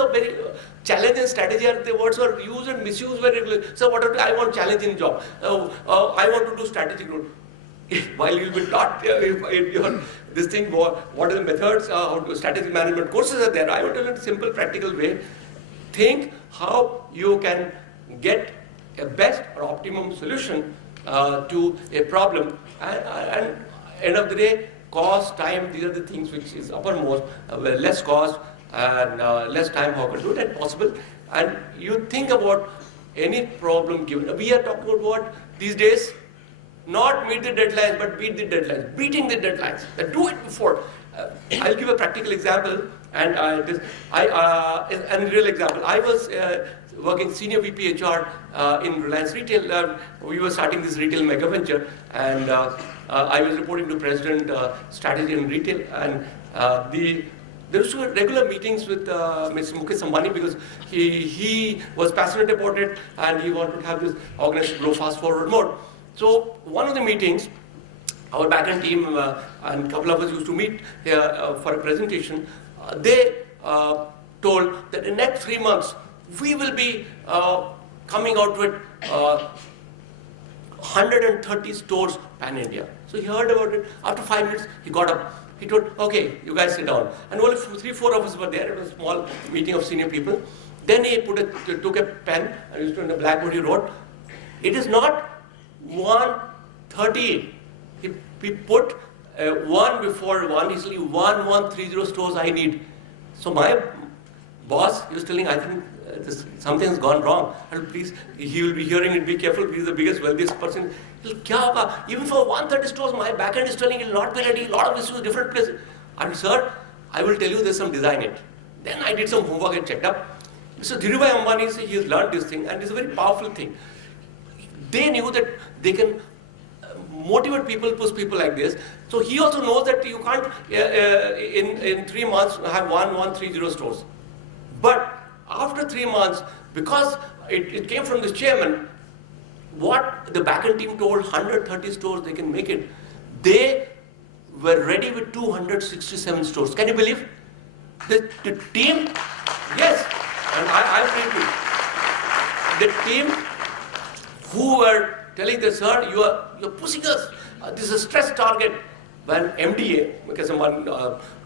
a very challenging strategy. The words are used and misused very regularly. So what I want challenging job. I want to do strategic role. While you'll be taught this thing, what are the methods, how to strategic management courses are there. I want to learn a simple, practical way. Think how you can get a best or optimum solution to a problem, and end of the day, cost, time, these are the things which is uppermost. Less cost and less time, how can do that possible? And you think about any problem given. We are talking about what these days? Not meet the deadlines, but beat the deadlines. Beating the deadlines. Do it before. I'll give a practical example, and a real example. I was working senior VP HR in Reliance Retail. We were starting this retail mega venture, and I was reporting to President Strategy and Retail, and there were regular meetings with Mr. Mukesh Ambani, because he was passionate about it, and he wanted to have this organization grow fast forward mode. So one of the meetings, our backend team and a couple of us used to meet here for a presentation. They told that in the next 3 months, we will be coming out with 130 stores pan-India. So he heard about it. After 5 minutes, he got up. He told, okay, you guys sit down. And only 3-4 of us were there. It was a small meeting of senior people. Then he took a pen and used to on the blackboard he wrote, it is not 130. He put 1 before 1. He said, 1130 stores I need. So my boss, he was telling, I think something has gone wrong. And please, he will be hearing it, be careful, he's the biggest, wealthiest person. Even for 130 stores, my backend is telling he will not be ready, a lot of issues, different places. I said, sir, I will tell you there's some design in it. Then I did some homework and checked up. Mr. Dhirubhai Ambani said he has learned this thing, and it's a very powerful thing. They knew that they can motivate people, push people like this. So he also knows that you can't, in 3 months, have 1130 stores. But after 3 months, because it came from this chairman, what the backend team told, 130 stores, they can make it. They were ready with 267 stores. Can you believe? The team, yes, and I'm saying to you, the team who were telling the sir, you're pushing us. This is a stress target. When MDA, because someone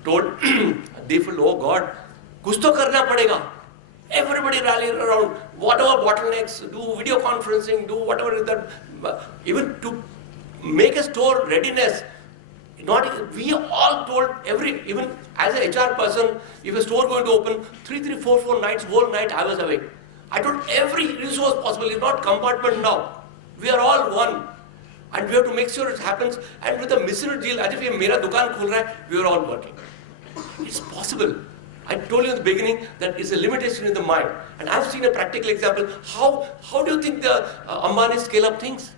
told, they feel, oh God, kuch to karna padega. Everybody rallied around, whatever bottlenecks, do video conferencing, do whatever is that. Even to make a store readiness, we all told even as an HR person, if a store going to open, 3, 4 nights, whole night I was awake. I told every resource possible, it's not compartment now. We are all one. And we have to make sure it happens. And with a missionary deal, as if mera dukaan khul raha hai, we are all working. It's possible. I told you in the beginning that it's a limitation in the mind. And I've seen a practical example. How do you think the Ambani scale up things?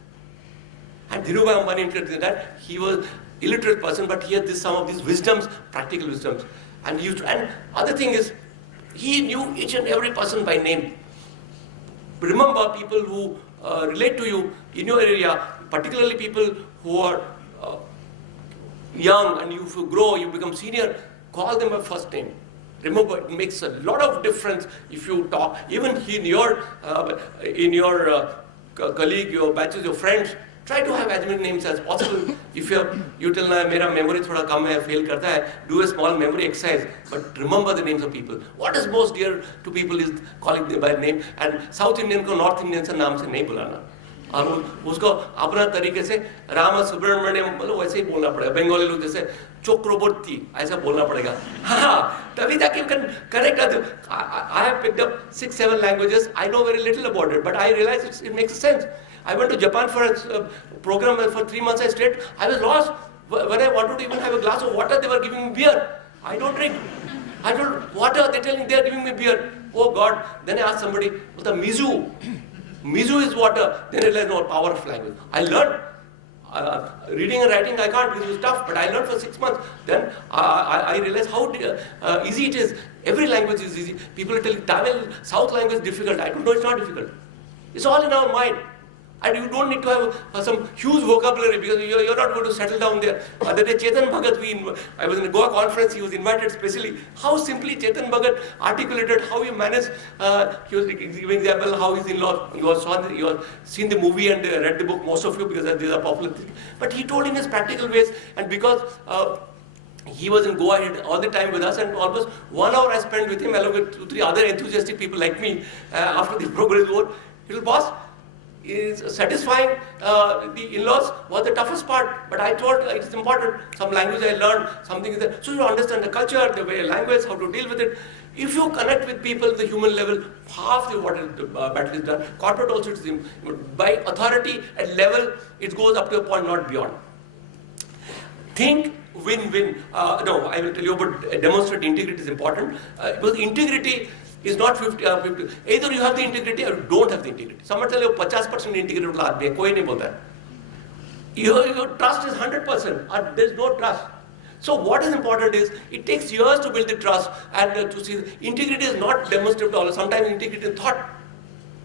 And Dhirubhai Ambani introduced that. He was illiterate person, but he had some of these wisdoms, practical wisdoms. And other thing is, he knew each and every person by name. Remember, people who relate to you in your area, particularly people who are young, and if you grow, you become senior, call them by first name. Remember, it makes a lot of difference if you talk, even in your colleague, your batches, your friends. Try to have as many names as possible. If you tell me, "Mera memory thoda kam hai, fail karta hai," do a small memory exercise, but remember the names of people. What is most dear to people is calling them by name. And South Indian ko North Indian se naam se nahi bulana. और उसको अपना तरीके से राम सुब्रमण्यम मतलब वैसे ही बोलना पड़ेगा. बंगाली लोग जैसे चक्रवर्ती ऐसा बोलना पड़ेगा. हाँ, तभी जाके you can connect. I have picked up 6-7 languages. I know very little about it, but I realize it makes sense. I went to Japan for a program for 3 months. I stayed. I was lost. When I wanted to even have a glass of water, they were giving me beer. I don't drink. I don't water. They're telling they are giving me beer. Oh God! Then I asked somebody, "What the mizu? Mizu is water." Then I realized, no, power of language. I learned. Reading and writing I can't because it was tough, but I learned for 6 months. Then I realized how easy it is. Every language is easy. People are telling Tamil, South language is difficult. I don't know, it's not difficult. It's all in our mind. And you don't need to have some huge vocabulary because you're not going to settle down there. That day Chetan Bhagat, I was in a Goa conference, he was invited specially. How simply Chetan Bhagat articulated how he managed, he was giving example how his in-law, you have seen the movie and read the book, most of you, because these are popular things. But he told in his practical ways, and because he was in Goa all the time with us, and almost 1 hour I spent with him along with 2-3 other enthusiastic people like me after the program is over. Little boss, is satisfying the in-laws was the toughest part, but I thought it's important. Some language I learned, something is there. So you understand the culture, the way language, how to deal with it. If you connect with people at the human level, half the battle is done. Corporate also, by authority at level, it goes up to a point, not beyond. Think win-win. No, I will tell you about demonstrate integrity is important. Because integrity is not 50. Either you have the integrity or you don't have the integrity. Someone tell you 50% integrity वाला आदमी है, कोई नहीं बोलता है. Your trust is 100%, or there is no trust. So what is important is it takes years to build the trust and to see integrity is not demonstrable all. Sometimes integrity is thought.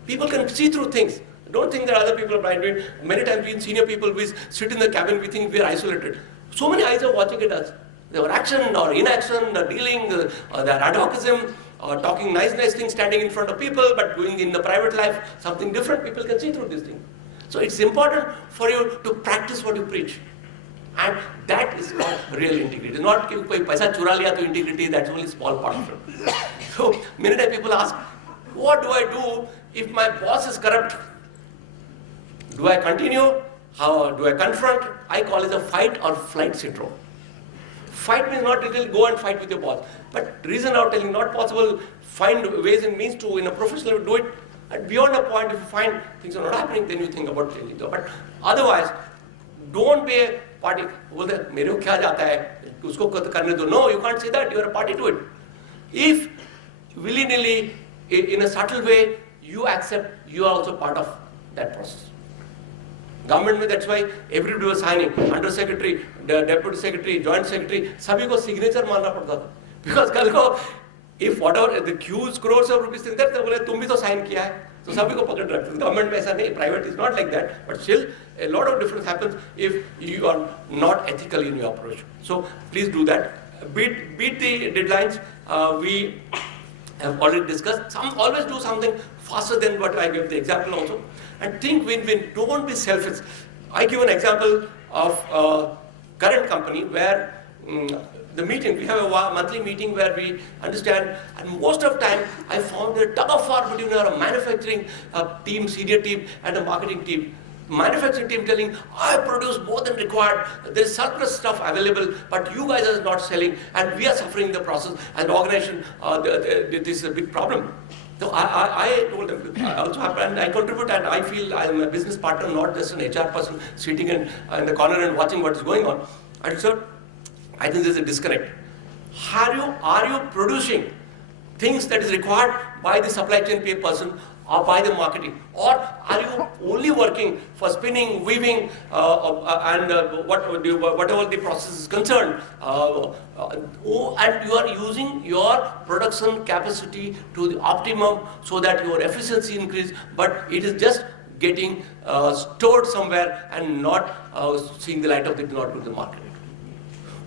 People can see through things. Don't think that other people are blind. Many times we senior people, we sit in the cabin, we think we are isolated. So many eyes are watching at us. Their action or inaction, their dealing, their advocacy, talking nice things, standing in front of people, but doing in the private life something different. People can see through this thing. So it's important for you to practice what you preach. And that is called real integrity. It's not कि कोई पैसा चुरा लिया तो integrity, that's only a small part of it. So many times people ask, what do I do if my boss is corrupt? Do I continue? How do I confront? I call it a fight or flight syndrome. Fight means not literally go and fight with your boss, but reason out telling not possible, find ways and means to, in a professional way, do it. And beyond a point, if you find things are not happening, then you think about changing them. But otherwise, don't be a party. बोलते मेरे को क्या जाता है उसको करने दो. No, you can't say that. You are a party to it. If willy-nilly, in a subtle way, you accept, you are also part of that process. Government में, that's why everybody was signing. Under secretary, deputy secretary, joint secretary, सभी को signature मानना पड़ता था. Because कल को, if whatever the huge crores of rupees thing there, तो बोले तुम भी तो sign किया है, तो सभी को पकड़ रखते हैं. Government में ऐसा नहीं, private is not like that, but still a lot of difference happens if you are not ethical in your approach. So please do that. Beat the deadlines. We have already discussed. Always do something faster than what I gave the example also. And think win-win. Don't be selfish. I give an example of a current company where the meeting, we have a monthly meeting where we understand, and most of the time I found a tug of war between our manufacturing team, senior team, and a marketing team. Manufacturing team telling, I produce more than required, there's surplus stuff available, but you guys are not selling, and we are suffering in the process, and the organization, this is a big problem. So I told them, I also have, and I contribute, and I feel I'm a business partner, not just an HR person sitting in the corner and watching what is going on. And so, I think there's a disconnect. Are you producing things that is required by the supply chain pay person or by the marketing? Or are you only working for spinning, weaving, and whatever the process is concerned? And you are using your production capacity to the optimum so that your efficiency increase, but it is just getting stored somewhere and not seeing the light of the not to the market.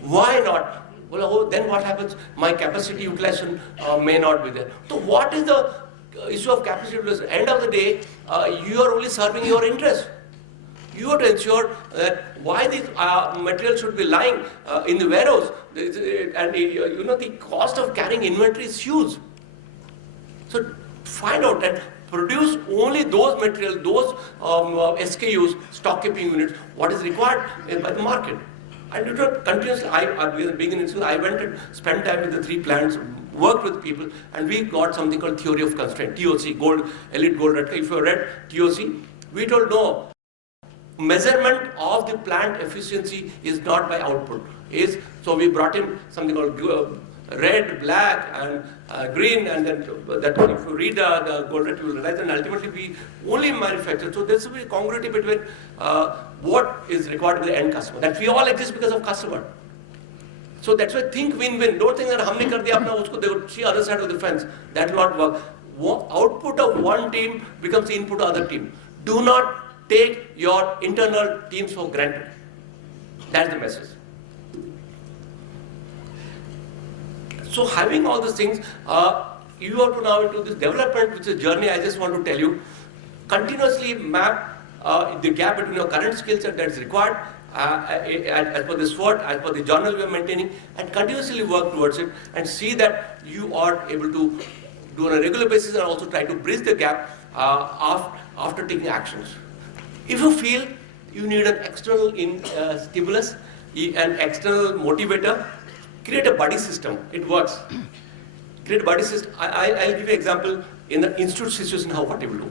Why not? Well, then what happens? My capacity utilization may not be there. So what is the issue of capacity utilization? End of the day, you are only serving your interest. You have to ensure that why these materials should be lying in the warehouse. And the cost of carrying inventory is huge. So find out and produce only those materials, those SKUs, stock keeping units, what is required by the market. And continuously, I went and spent time with the 3 plants, worked with people, and we got something called theory of constraint, TOC, elite gold. If you read TOC, we told no, measurement of the plant efficiency is not by output. So we brought in something called red, black, and green, and then that if you read the gold rate, you will realize, and ultimately we only manufacture. So there's a congruity between what is required to the end customer. That we all exist because of customer. So that's why think win-win. Don't think that humne kar diya apna usko, they would see other side of the fence. That will not work. Output of one team becomes the input of other team. Do not take your internal teams for granted. That's the message. So having all these things, you have to now into this development, which is a journey. I just want to tell you, continuously map the gap between your current skill set that is required as per the SWOT, as per the journal we are maintaining, and continuously work towards it and see that you are able to do on a regular basis and also try to bridge the gap after taking actions. If you feel you need an external stimulus, an external motivator, create a buddy system. It works. Create a buddy system. I'll give you an example in the institute situation what you will do.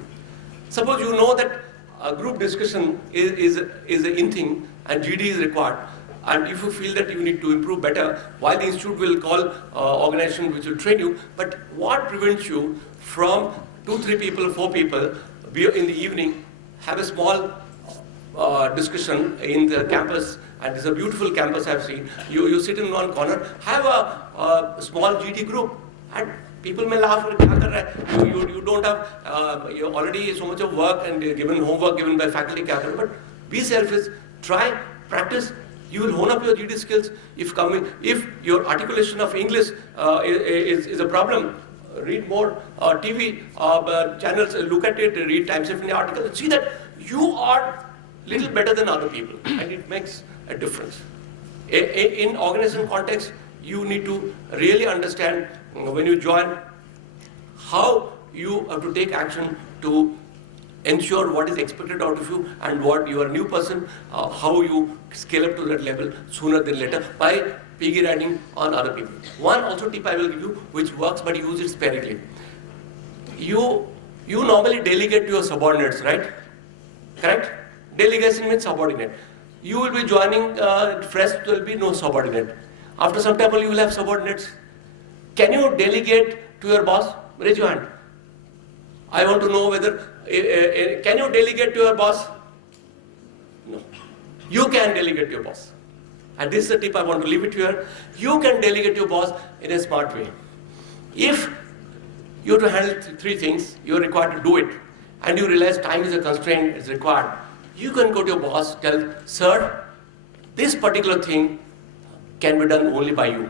Suppose you know that a group discussion is an in thing and GD is required. And if you feel that you need to improve better, while the institute will call organization which will train you, but what prevents you from 2, 3 people, 4 people, be in the evening, have a small discussion in the campus, and it's a beautiful campus I've seen. You sit in one corner, have a small GT group, and people may laugh. You don't have you already so much of work and given homework given by faculty, but be selfish. Try, practice. You will hone up your GD skills. If your articulation of English is a problem, read more TV channels. Look at it. Read Times of India articles. See that you are little better than other people, and it makes a difference. In organization context, you need to really understand when you join how you have to take action to ensure what is expected out of you and what you are a new person, how you scale up to that level sooner than later by piggy riding on other people. One also tip I will give you which works but use it sparingly. You normally delegate to your subordinates, right? Correct? Delegation means subordinate. You will be joining fresh, there will be no subordinate. After some time you will have subordinates. Can you delegate to your boss? Raise your hand. I want to know whether, can you delegate to your boss? No. You can delegate to your boss. And this is the tip I want to leave it here. You can delegate to your boss in a smart way. If you have to handle 3 things, you are required to do it, and you realize time is a constraint, it's required, you can go to your boss, tell, sir, this particular thing can be done only by you.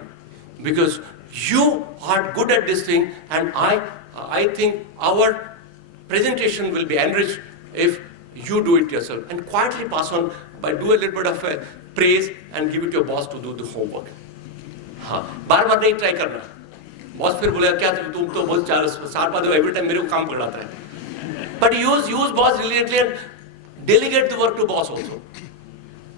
Because you are good at this thing, and I think our presentation will be enriched if you do it yourself. And quietly pass on by do a little bit of praise and give it to your boss to do the homework. हाँ, बार-बार नहीं try करना. Boss फिर बोलेगा क्या तुम तो बहुत 4-5 every time मेरे को काम पकड़ाता है. But use boss brilliantly and delegate the work to boss also.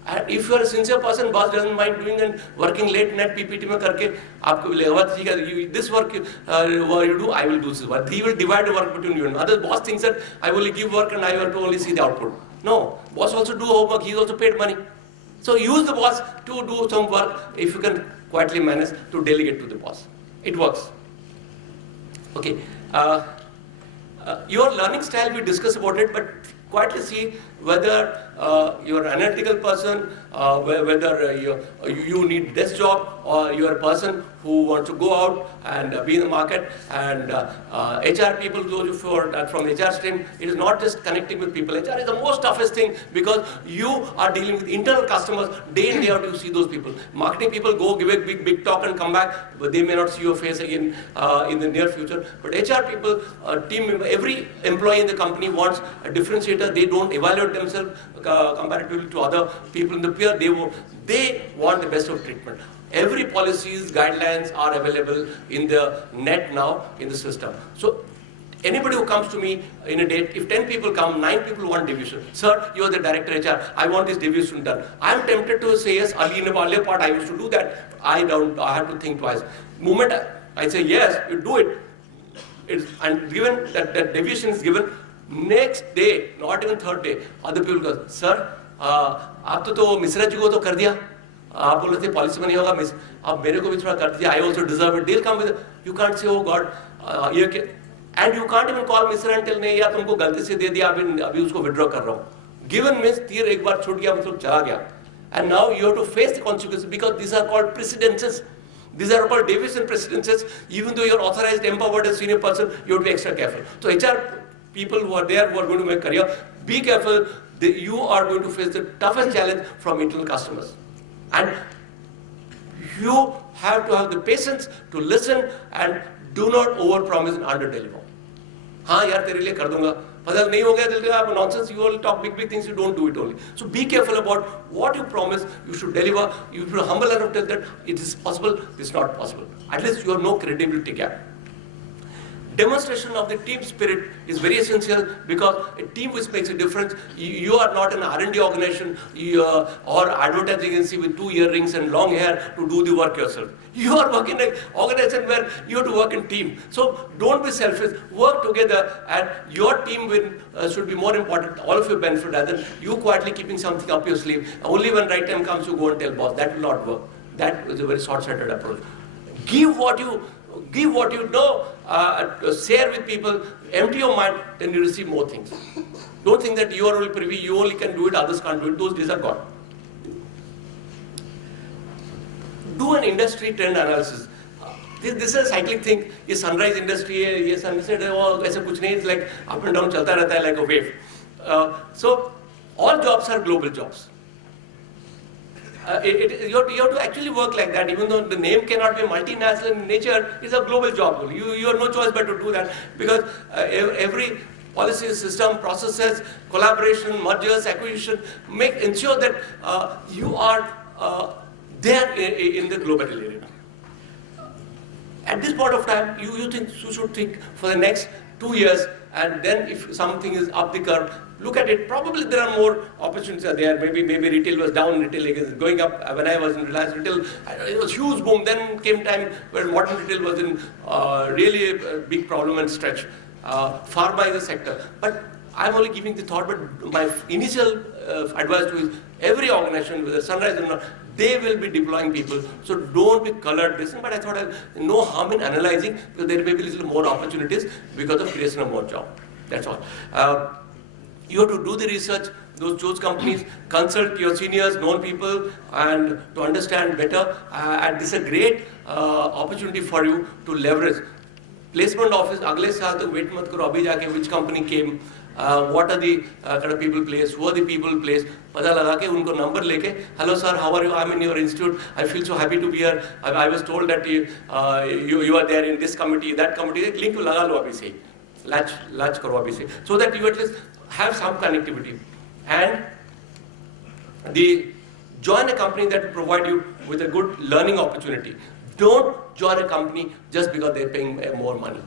And if you are a sincere person, boss doesn't mind doing and working late night PPT में करके आपको बोलेगा ठीक है this work you do, I will do this work. He will divide the work between you and other. Boss thinks that I will give work and I have to only see the output. No, boss also do homework. He is also paid money. So use the boss to do some work. If you can quietly manage to delegate to the boss. It works. Okay. Your learning style, we discuss about it, but quietly see whether you're an analytical person, whether you need this job, or you're a person who wants to go out and be in the market. And HR people, those from HR stream, it is not just connecting with people. HR is the most toughest thing because you are dealing with internal customers day in, day out. You see those people. Marketing people go give a big talk and come back, but they may not see your face again in the near future. But HR people, team member, every employee in the company wants a differentiator. They don't evaluate themselves comparatively to other people in the peer. They want the best of treatment. Every policies, guidelines are available in the net now in the system. So anybody who comes to me in a date, if 10 people come, 9 people want deviation. Sir, you are the director HR. I want this deviation done. I am tempted to say yes. In the earlier part, I used to do that. I have to think twice. Moment I say yes, you do it. And given that deviation is given, next day, not even third day, other people go, sir, आप तो मिश्रा जी को तो कर दिया, आप बोल रहे थे पॉलिसी में नहीं होगा, मिस आप मेरे को भी थोड़ा कर दिया, I also deserve it. They'll come with, you can't say, oh God, and you can't even call Mishra and tell नहीं यार तुमको गलती से दे दिया, अभी उसको withdraw कर रहा हूँ. Given means तीर एक बार छूट गया मतलब चला गया, and now you have to face the consequences because these are called precedences. These are called deviation precedences. Even though you're authorized, empowered as senior person, you have to be extra careful. So HR people who are there, who are going to make career, be careful. You are going to face the toughest challenge from internal customers. And you have to have the patience to listen and do not overpromise and underdeliver. हाँ यार तेरे लिए कर दूंगा, पता नहीं हो गया दिल का nonsense. You will talk big things. You don't do it only. So be careful about what you promise. You should deliver. You should be humble enough to tell that it is possible. It's not possible. At least you have no credibility gap. Demonstration of the team spirit is very essential because a team which makes a difference. You are not an R&D organization or advertising agency with 2 earrings and long hair to do the work yourself. You are working in an organization where you have to work in team. So don't be selfish. Work together, and your team should be more important. All of you benefit rather than you quietly keeping something up your sleeve. Only when right time comes you go and tell boss. That will not work. That is a very short-sighted approach. Give what you know, share with people, empty your mind, then you receive more things. Don't think that you are only privy, you only can do it, others can't do it. Those days are gone. Do an industry trend analysis. This is a cyclic thing. This sunrise industry, yes, sunset, ऐसा कुछ नहीं. It's like up and down, चलता रहता है like a wave. So all jobs are global jobs. You have to actually work like that, even though the name cannot be multinational in nature. It's a global job. You have no choice but to do that because every policy system, processes, collaboration, mergers, acquisition, ensure that you are there in the global arena. At this point of time, you should think for the next 2 years, and then if something is up the curve, look at it. Probably there are more opportunities are there. Maybe retail was down, retail is going up. When I was in Reliance Retail, it was huge boom. Then came time where modern retail was in really a big problem and stretch. Pharma is a sector. But I'm only giving the thought, but my initial advice to is every organization, whether Sunrise or not, they will be deploying people. So don't be colored this. But I thought no harm in analyzing because there may be a little more opportunities because of creation of more job. That's all. You have to do the research, those companies, consult your seniors, known people, and to understand better. And this is a great opportunity for you to leverage. Placement office, agle saal tak wait mat karo, abhi jaake which company came, what are the kind of people placed, who are the people placed, pata laga ke unko number leke, hello sir, how are you, I'm in your institute, I feel so happy to be here, I was told that you are there in this committee, that committee, link laga lo abhi se, latch karo abhi se, so that you at least have some connectivity. And join a company that will provide you with a good learning opportunity. Don't join a company just because they're paying more money.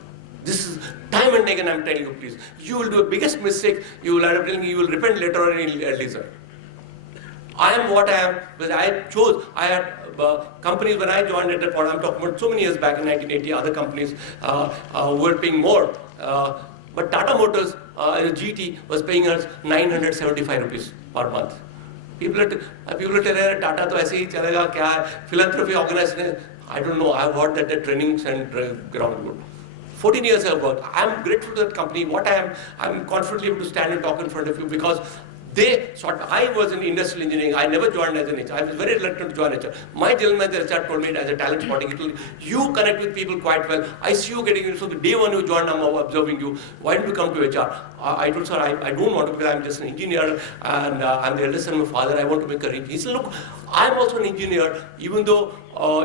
This is time and again I'm telling you, please. You will do a biggest mistake. You will repent later on in later. I am what I am because I chose. I had companies when I joined at that point. I'm talking about so many years back in 1980. Other companies were paying more. But Tata Motors, GT was paying us 975 rupees per month. people tell me Tata तो ऐसे ही चलेगा क्या है philanthropy organization. I don't know. I've heard that the trainings and ground good. 14 years I've worked. I'm grateful to that company. I'm confidently able to stand and talk in front of you because I was in industrial engineering. I never joined as an HR. I was very reluctant to join HR. My general manager HR told me as a talent spotting, he told me, you connect with people quite well. I see you getting in. So the day one you joined, I'm observing you. Why don't you come to HR? I told sir, I don't want to because I'm just an engineer and I'm the eldest son of my father. I want to make a career. He said, look, I'm also an engineer. Even though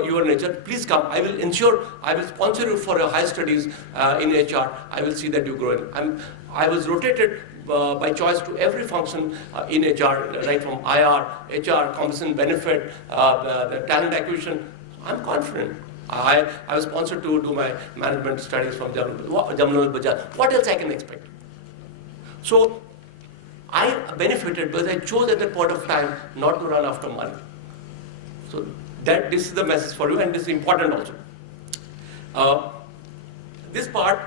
you are an HR, please come. I will sponsor you for your higher studies in HR. I will see that you grow in. I was rotated by choice to every function in HR, right from IR, HR, compensation benefit, the talent acquisition. I'm confident. I was sponsored to do my management studies from Jamnal Bajaj. What else I can expect? So I benefited because I chose at that point of time not to run after money. So this is the message for you, and this is important also. This part,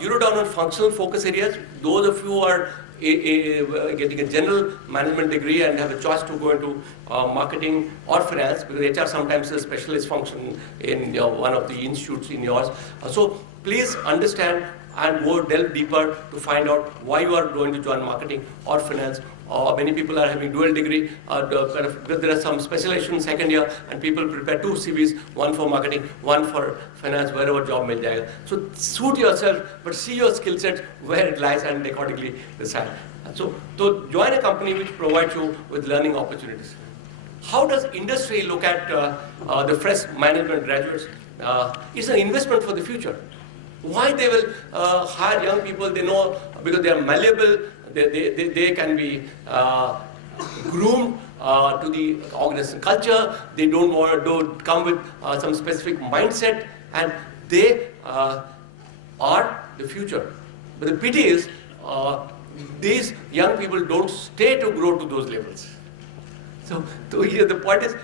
zero down on functional focus areas. Those of you who are getting a general management degree and have a choice to go into marketing or finance, because HR sometimes is a specialist function in one of the institutes in yours. So please understand and go delve deeper to find out why you are going to join marketing or finance. Many people are having dual degree, there are some specialization in second year, and people prepare 2 CVs, one for marketing, one for finance, wherever job mil jayega. So suit yourself, but see your skill set where it lies and accordingly decide. So join a company which provides you with learning opportunities. How does industry look at the fresh management graduates? It's an investment for the future. Why they will hire young people? They know because they are malleable. They can be groomed to the organization culture. They don't want to come with some specific mindset, and they are the future. But the pity is these young people don't stay to grow to those levels. So here the point is,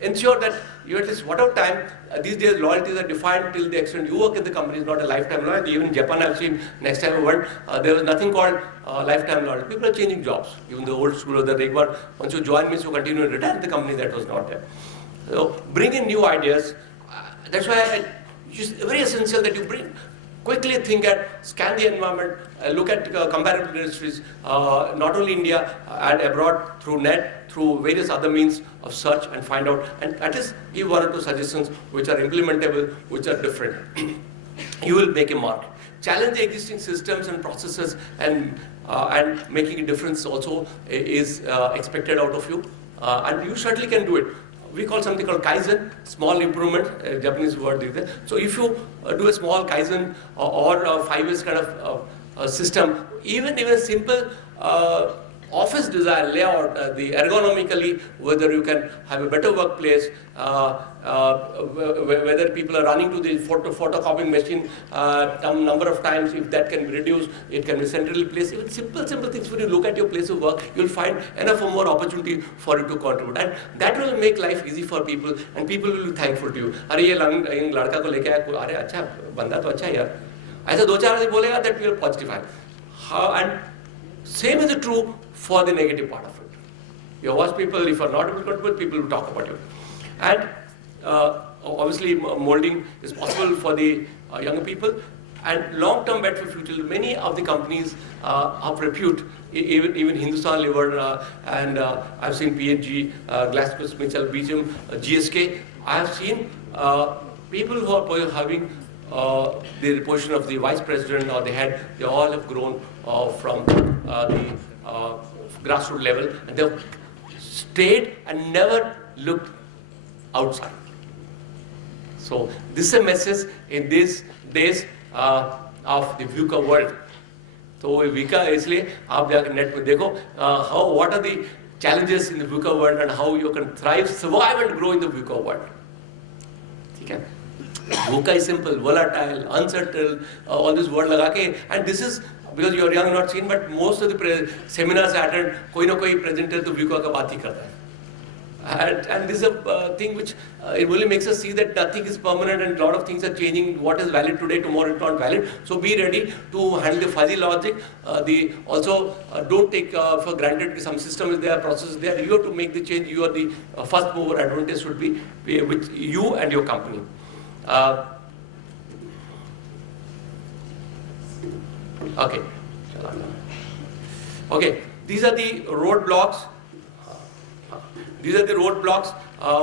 ensure that you at least whatever time, these days loyalties are defined till the extent you work in the company, is not a lifetime loyalty. Even in Japan I've seen, next time I went, there was nothing called lifetime loyalty. People are changing jobs. Even the old school of the Raymond, once you join means you continue and retire in the company, that was not there. So bring in new ideas. That's why it's very essential that you quickly think scan the environment, look at comparable industries, not only India and abroad through net, through various other means of search, and find out, and at least give 1 or 2 suggestions which are implementable, which are different. You will make a mark. Challenge the existing systems and processes, and making a difference also is expected out of you, and you certainly can do it. We call something called Kaizen, small improvement, Japanese word is there. So if you do a small Kaizen or a 5S kind of system, even simple office design, layout, the ergonomically, whether you can have a better workplace, whether people are running to the photocopying machine number of times, if that can be reduced, it can be centrally placed. Even simple things, when you look at your place of work, you'll find enough or more opportunity for you to contribute. And that will make life easy for people, and people will be thankful to you. अरे ये लड़का को लेके आया, अरे अच्छा बंदा तो अच्छा है यार. ऐसा 2-4 आदमी बोलेगा, that will positify. And same is true for the negative part of it. You watch people, if you are not able to control, people will talk about you. And obviously molding is possible for the younger people, and long-term bet for future. Many of the companies of repute, even Hindustan Liver, and I've seen P&G, GlaxoSmithKline, Beecham, GSK. I have seen people who are having the position of the vice president or the head, they all have grown from the grassroots level, and they've stayed and never looked outside. So this is a message in these days of the VUCA world. So VUCA, इसलिए आप जाकर net में देखो what are the challenges in the VUCA world and how you can thrive, survive and grow in the VUCA world. ठीक है? VUCA is simple, volatile, uncertain, all this word लगा के, and this is because you are young, not seen, but most of the seminars I attend, कोई ना कोई presenter तो VUCA का बात ही करता है. And this is a thing which it really makes us see that nothing is permanent and a lot of things are changing. What is valid today, tomorrow is not valid. So be ready to handle the fuzzy logic. Also, don't take for granted some system is there, process is there. You have to make the change. You are the first mover advantage should be with you and your company. Okay. Okay. These are the roadblocks. These are the roadblocks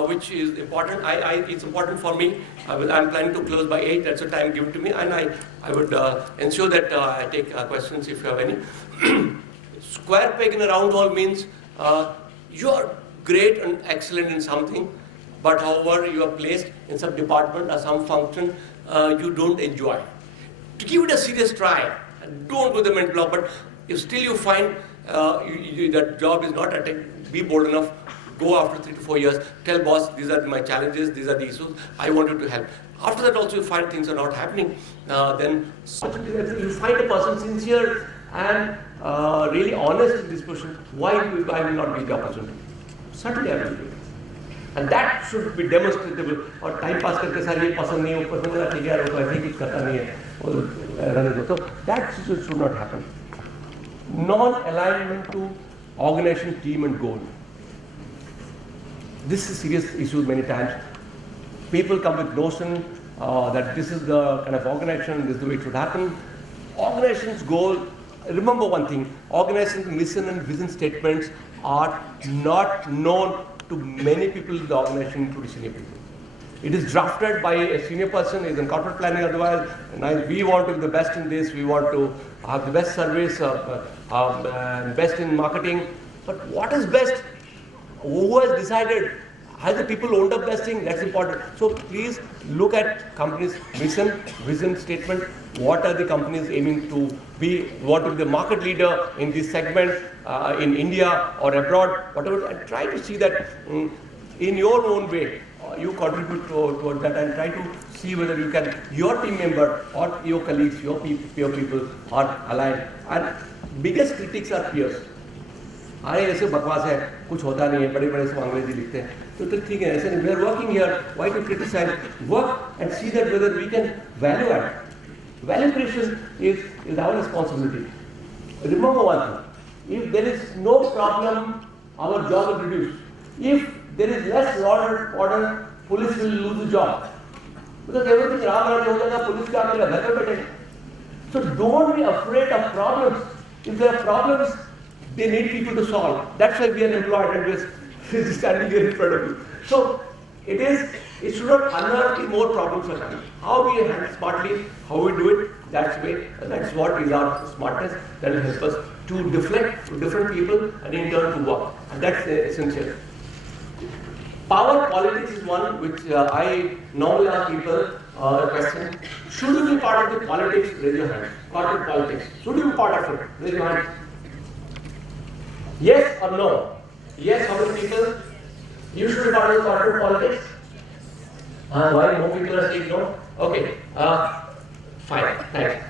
which is important. It's important for me. I'm planning to close by 8. That's the time given to me, and I would ensure that I take questions if you have any. Square peg in a round hole means you are great and excellent in something, but however you are placed in some department or some function you don't enjoy. To give it a serious try. Don't go the mental block, but if still you find that job is not attained, be bold enough. Go after 3 to 4 years, tell boss, these are my challenges, these are the issues, I wanted to help. After that also you find things are not happening, then you find a person sincere and really honest in this question, why I will not give the opportunity? Certainly I will do it. And that should be demonstrable. और time pass करके सारी ये पसंद नहीं हो पसंद नहीं ठीक है तो ऐसे ही कुछ करता नहीं है रहने दो. So that should not happen. Non-alignment to organization, team and goal. This is a serious issue many times. People come with notion that this is the kind of organization, this is the way it should happen. Organization's goal, remember one thing, organization's mission and vision statements are not known to many people in the organization, including senior people. It is drafted by a senior person, is in corporate planning otherwise, and we want to be the best in this, we want to have the best service, best in marketing. But what is best? Who has decided? Has the people owned up best thing? That's important. So please look at company's mission, vision statement. What are the companies aiming to be? Want to be the market leader in this segment in India or abroad, whatever. And try to see that in your own way. You contribute toward that and try to see whether you can, your team member or your colleagues, your people are aligned. And biggest critics are peers. अरे ऐसे बकवास है कुछ होता नहीं है बड़े बड़े सब अंग्रेजी लिखते हैं तो ठीक है ऐसे नहीं. We are working here. Why to criticize? Work and see that whether we can value add. Value creation is our responsibility. Remember one thing. If there is no problem, our job will reduce. If there is less law and order, police will lose the job. Because everything Ram राज्य हो जाएगा police क्या करेगा घर पे बैठे. So don't be afraid of problems. If there are problems, they need people to solve. That's why we are employed and we're standing here in front of you. So it should not unearth more problems are coming. How we handle smartly, how we do it, that's what is our smartness that will help us to deflect to different people and in turn to work. And that's essential. Power politics is one which I normally ask people a question. Should you be part of the politics? Raise your hand. Corporate politics. Should you be part of it? Raise your hand. Yes or no? Yes, how many people? You should be part of the corporate politics? Why more people are saying no? Okay, fine, thanks.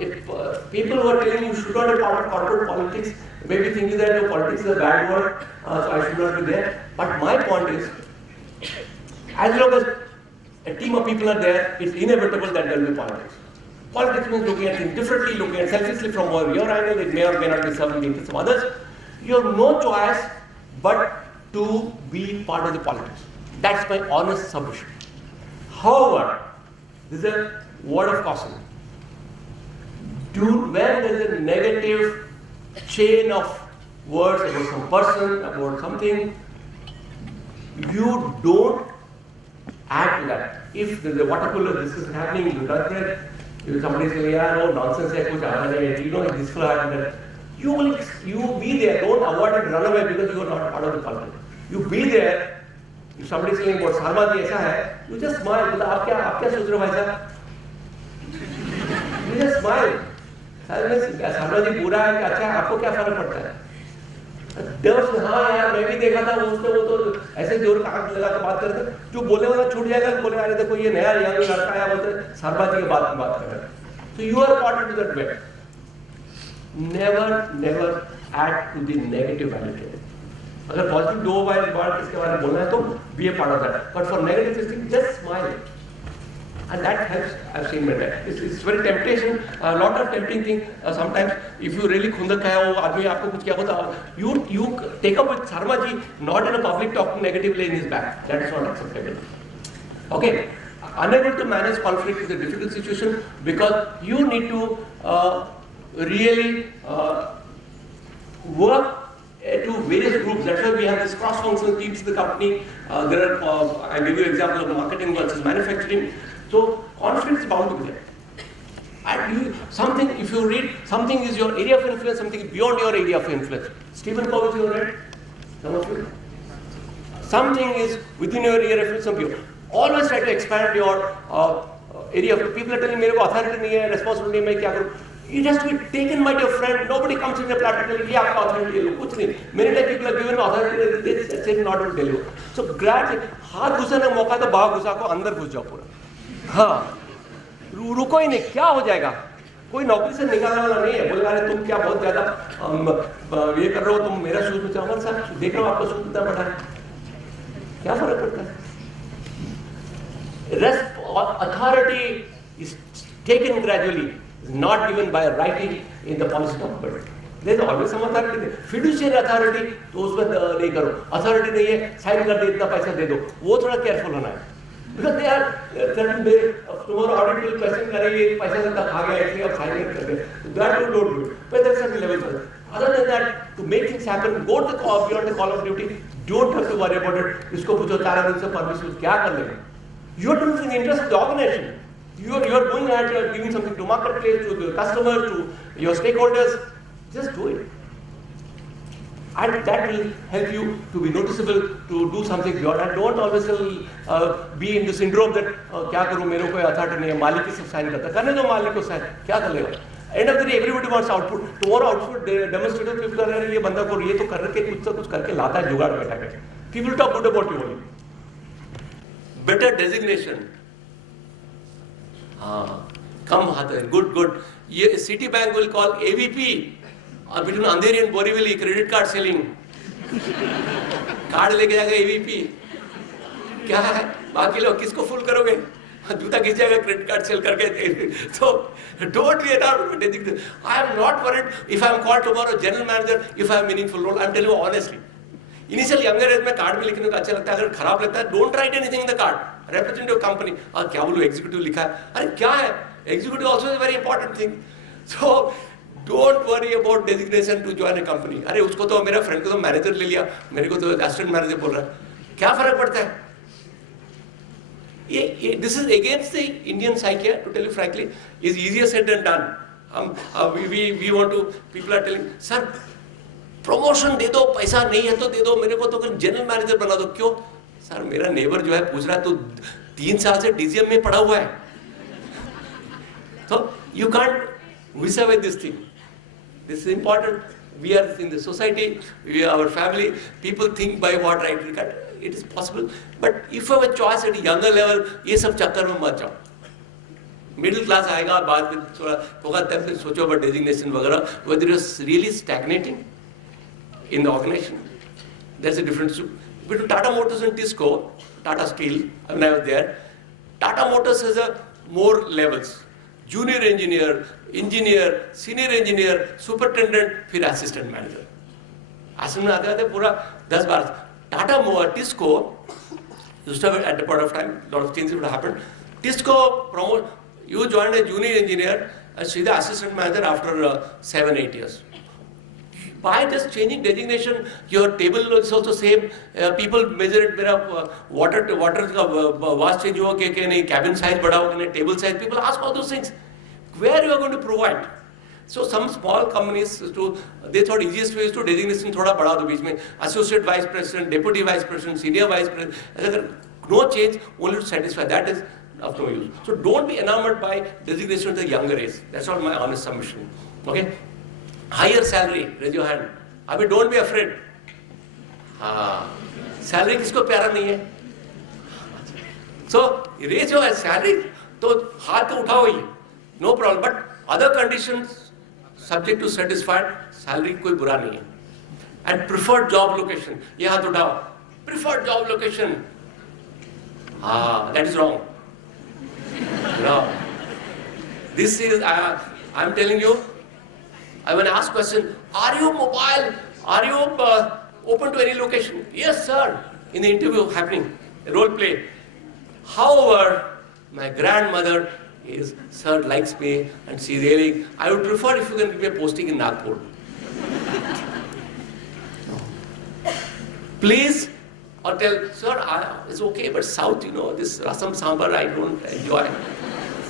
If people who are telling you should not be part of corporate politics, maybe thinking that politics is a bad word, so I should not be there. But my point is, as long as a team of people are there, it's inevitable that there will be politics. Politics means looking at things differently, looking at selfishly from your angle, it may or may not be serving the interests of others. You have no choice but to be part of the politics. That's my honest submission. However, this is a word of caution. When there is a negative chain of words about some person, about something, you don't add to that. If there is a water cooler, this is happening, you don't get it. If somebody says, yeah, no, nonsense, you know, this will happen. You be there, don't avoid it, run away because you are not part of the politics. You be there. If somebody is saying what Sarma ji aisa hai, you just smile. आप क्या सोच रहे हो भाई साहब? You just smile. Sarma ji बुरा है कि अच्छा है, आपको क्या फर्क पड़ता है? हाँ यार मैं भी देखा था वो तो ऐसे जोर का आग लगा के बात करते जो बोले वाला छूट जाएगा बोले अरे देखो ये नया यंग लड़का आया बोलते शर्मा जी की बात कर रहे हैं. So you are part of that way. Never add to the negative attitude. अगर पॉजिटिव दो बार इसके बारे में बोलना है तो be a part of that, but for negative thing just smile and that helps. I've seen that. It's very temptation, a lot of tempting thing. Sometimes if you really khundak hai wo aadmi aapko kuch kya hota, you take up with Sharma ji not in a public talking negatively in his back. That is not acceptable. Okay, unable to manage conflict is a difficult situation because you need to really work to various groups. That's why we have this cross-functional teams in the company. There are, I give you an example of marketing versus manufacturing. So conflict is bound to be there. And something, if you read, something is your area of influence, something is beyond your area of influence. Stephen Covey, you read? Some of you? Something is within your area of influence, some people. Always try to expand your area of, people are telling me, मेरे को authority नहीं है, responsibility नहीं, मैं क्या करूँ? It has to be taken by your friend. Nobody comes in a platform telling you, आपका authority ले लो, कुछ नहीं. Many times people are given authority, they say not to tell you. So gradually, हाथ घुसाने का मौका तो बाहर घुसा को अंदर घुस जाओ पूरा. हाँ, रुको ही नहीं, क्या हो जाएगा? कोई नौकरी से निकालने वाला नहीं है, बोल रहा है तुम क्या बहुत ज्यादा ये कर रहे हो, तुम मेरा शूज में चावल साहब देख रहे हो आपका शूज कितना बड़ा है, क्या फर्क पड़ता है? Authority is taken gradually, is not given by writing in the policy document. There is always some authority. Fiduciary authority तो उसमें नहीं करो, authority नहीं है, साइन कर दे, इतना पैसा दे दो, वो थोड़ा केयरफुल होना है. Because they are certain day tomorrow audit will question करेंगे पैसा कितना खा गया इसलिए आप साइन नहीं करते. That you don't do it. But there are certain levels. Other than that, to make things happen, go to the call beyond the call of duty. Don't have to worry about it. इसको पूछो 4 दिन से permission क्या कर लेंगे? You are doing in the interest of the organization. You are doing that. You are giving something to marketplace, to the customers, to your stakeholders. Just do it. And that will help you to be noticeable, to do something beyond. And don't always be in the syndrome that क्या करूँ मेरे को कोई authority नहीं है, मालिक ही सब sign करता है, करने दो मालिक को sign, क्या कर लेगा? End of the day, everybody wants output. Tomorrow output demonstrative people are ये बंदा को ये तो करके कुछ तो कुछ करके लाता है जुगाड़ बैठा के. People talk good about you only. Better designation. हाँ, कम हाथ है, good. ये Citibank will call AVP. और between Andheri and Borivali credit card selling, card लेके जाएगा एवीपी, क्या है? बाकी लोग किसको फुल करोगे? जूता खींच जाएगा क्रेडिट कार्ड सेल करके. So don't be alarmed. I am not worried if I am called tomorrow general manager if I have meaningful role. I am telling you honestly. Initially younger age में card में लिखने को अच्छा लगता है, अगर खराब लगता है don't write anything in the card. Representative company, और क्या बोलूँ executive लिखा है, अरे क्या है? Executive also is a very important thing. So don't worry about designation to join a company. अरे उसको तो मेरा फ्रेंड को तो मैनेजर ले लिया, मेरे को तो असिस्टेंट मैनेजर बोल रहा है, क्या फर्क पड़ता है? This is against the Indian psyche, to tell you frankly, is easier said than done. We want to, people are telling, sir, promotion दे दो, पैसा नहीं है तो दे दो, मेरे को तो जनरल मैनेजर बना दो. क्यों? सर मेरा नेबर जो है पूछ रहा है, तो 3 साल से DGM में पढ़ा हुआ है. So you can't wish away this thing. This is important. We are in the society, we are our family, people think by what right we can. It is possible. But if you have a choice at a younger level, ये सब चक्कर में मत जाओ. Middle class आएगा और बाद में थोड़ा होगा, तब फिर सोचो about designation वगैरह, whether it is really stagnating in the organization. There's a difference between Tata Motors and Tisco, Tata Steel, when I was there. Tata Motors has a more levels. Junior engineer, senior engineer, superintendent, फिर assistant manager. Assistant में आते पूरा 10-12. Tata Tisco used to have at the point of time, a lot of changes would have happened. Tisco promote, you joined a junior engineer and see the assistant manager after 7-8 years. By just changing designation, your table is also same. People measure it. मेरा water का vast change हुआ कि नहीं, cabin size बढ़ा हो कि नहीं, table size. People ask all those things. Where you are going to provide? So some small companies they thought easiest way is to designation थोड़ा बढ़ा दो बीच में. Associate vice president, deputy vice president, senior vice president. अगर no change, only to satisfy, that is of no use. So don't be enamored by designation at the younger age. That's all my honest submission. Okay. Higher salary, raise your hand. I mean, don't be afraid. Salary किसको प्यारा नहीं है? So raise your salary, तो हाथ तो उठाओ ही, no problem. But other conditions, subject to satisfied, salary कोई बुरा नहीं है. And preferred job location. ये हाथ उठाओ. Preferred job location. That is wrong. No. This is, I'm telling you, I will ask question, are you mobile? Are you open to any location? Yes, sir. In the interview happening, role play. However, my grandmother is, sir, likes me, and she really, I would prefer if you can give me a posting in Nagpur. Please, or tell, sir, it's okay, but South, this rasam sambar I don't enjoy.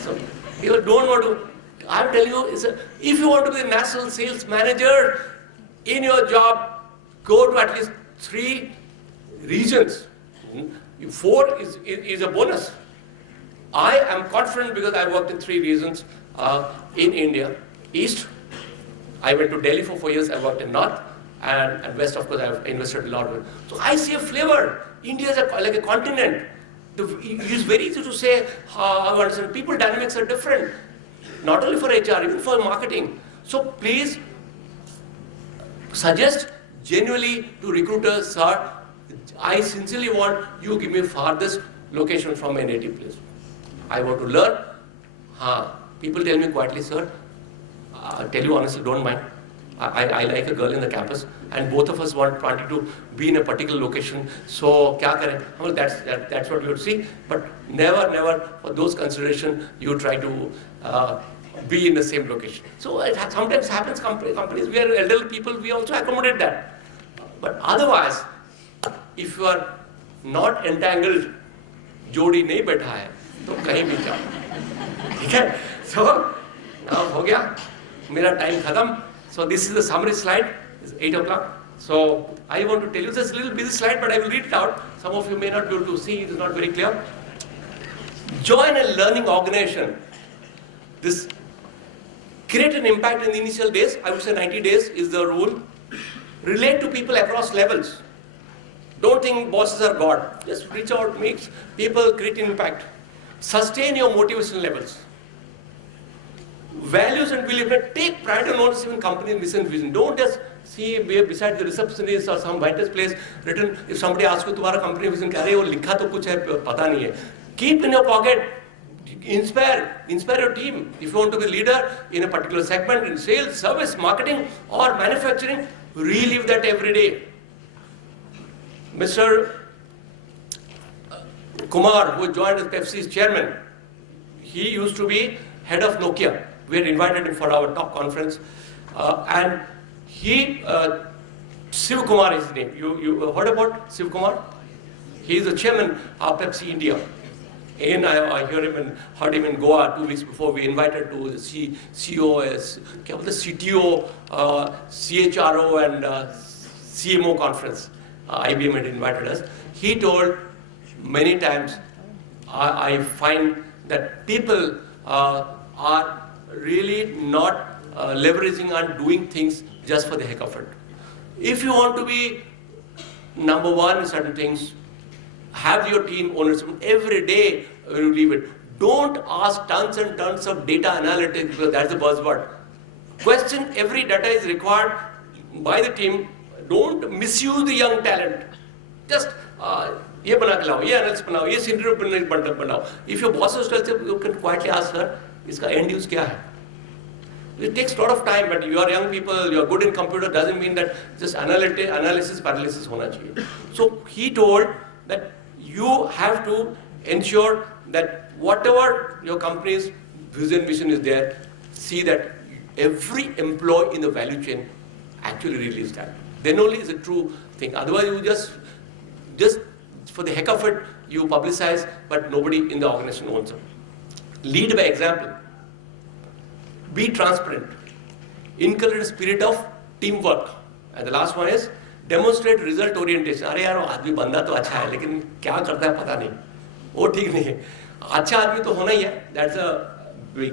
So, people don't want to, I'm telling you, if you want to be the national sales manager in your job, go to at least 3 regions. 4 is a bonus. I am confident because I worked in 3 regions in India. East, I went to Delhi for 4 years, I worked in North, and West, of course, I've invested a lot. So I see a flavor. India is like a continent. It is very easy to say, people dynamics are different. Not only for HR, even for marketing. So please suggest genuinely to recruiters, sir, I sincerely want you give me farthest location from my native place. I want to learn. People tell me quietly, sir, tell you honestly, don't mind. I like a girl in the campus, and both of us wanted to be in a particular location. So, kya kare? Well, that's what you would see. But never, for those consideration, you try to be in the same location. So it sometimes happens. Companies, we are elderly people, we also accommodate that. But otherwise, if you are not entangled, जोड़ी नहीं बैठा है, तो कहीं भी जाओ. ठीक है? So now हो गया. मेरा time खत्म. So this is the summary slide. It's 8 o'clock. So I want to tell you this little busy slide, but I will read it out. Some of you may not be able to see. It is not very clear. Join a learning organization. This create an impact in the initial days. I would say 90 days is the rule. Relate to people across levels. Don't think bosses are God. Just reach out, meet people, create an impact. Sustain your motivation levels. Values and belief. Take pride and ownership in company's mission and vision. Don't just see beside the receptionist or some vital place written. If somebody asks you, "तुम्हारा company vision क्या है?" वो लिखा तो कुछ है, पता नहीं है. Keep in your pocket. Inspire your team. If you want to be a leader in a particular segment in sales, service, marketing, or manufacturing, relive that every day. Mr. Kumar, who joined as Pepsi's chairman, he used to be head of Nokia. We had invited him for our top conference, and he, Shiv Kumar is his name. You heard about Shiv Kumar? He is the chairman of Pepsi India. And I heard him in Goa 2 weeks before. We invited to the COS, the CTO, CHRO, and CMO conference. IBM had invited us. He told many times, I find that people are really not leveraging and doing things just for the heck of it. If you want to be number one in certain things, have your team ownership every day. You leave it. Don't ask tons and tons of data analytics because that's the buzzword. Question every data is required by the team. Don't misuse the young talent. Just ये बना के लाओ, ये analysis बनाओ, ये scenario बनाओ. If your boss is tells you can quietly ask her, इसका end use क्या है? It takes a lot of time, but you are young people, you are good in computer, doesn't mean that just analysis paralysis होना चाहिए. So he told that you have to ensure that whatever your company's vision mission is there, see that every employee in the value chain actually realize that. Then only is a true thing. Otherwise, you just for the heck of it, you publicize, but nobody in the organization owns it. Lead by example. Be transparent. Inculcate a spirit of teamwork. And the last one is demonstrate result orientation. अरे यार आदमी बंदा तो अच्छा है लेकिन क्या करता है पता नहीं वो ठीक नहीं है अच्छा आदमी तो होना ही है that's a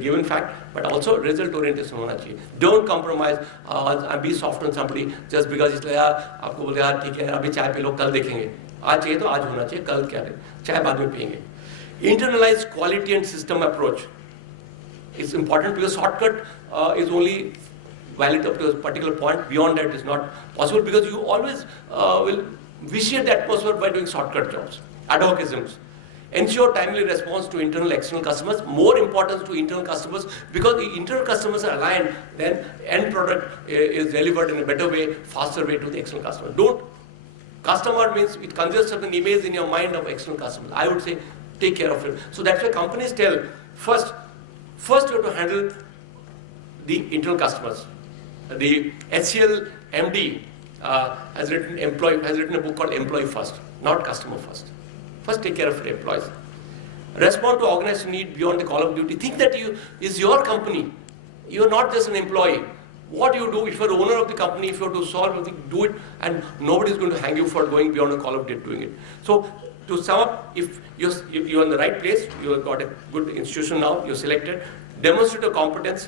given fact but also result orientation होना चाहिए don't compromise and be soft on somebody just because इसलिए यार आपको बोले यार ठीक है अभी चाय पे लो कल देखेंगे आज चाहिए तो आज होना चाहिए कल क्या चाय बाद में पिएंगे internalize quality and system approach it's important because shortcut is only valid up to a particular point. Beyond that, it is not possible because you always will vitiate the atmosphere by doing shortcut jobs, ad hocisms. Ensure timely response to internal external customers, more importance to internal customers, because the internal customers are aligned, then end product is delivered in a better way, faster way to the external customer. Don't, customer means it conjures certain image in your mind of external customers. I would say take care of it. So that's why companies tell, first you have to handle the internal customers. The HCL MD has written a book called Employee First, not Customer First. First, take care of your employees. Respond to organized need beyond the call of duty. Think that is your company. You are not just an employee. What you do, if you are the owner of the company, if you have to solve something, do it, and nobody is going to hang you for going beyond the call of duty doing it. So, to sum up, if you're in the right place, you have got a good institution now, you're selected, demonstrate your competence,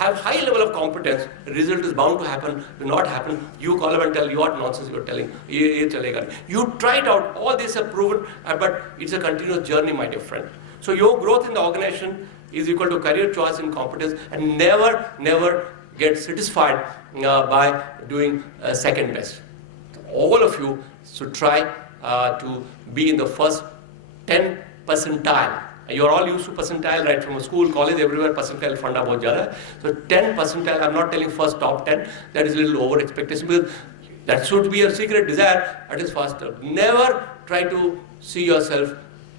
have high level of competence, result is bound to happen, will not happen. You call them and tell you what nonsense you're telling. You try it out, all these are proven, but it's a continuous journey, my dear friend. So your growth in the organization is equal to career choice and competence, and never get satisfied by doing second best. All of you should try to be in the first 10 percentile. You're all used to percentile, right from school, college, everywhere, percentile funda bahut jyada. So 10 percentile, I'm not telling first top 10, that is a little over expectation, because that should be your secret desire, at its faster. Never try to see yourself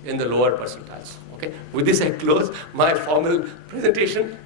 in the lower percentiles. Okay? With this I close my formal presentation.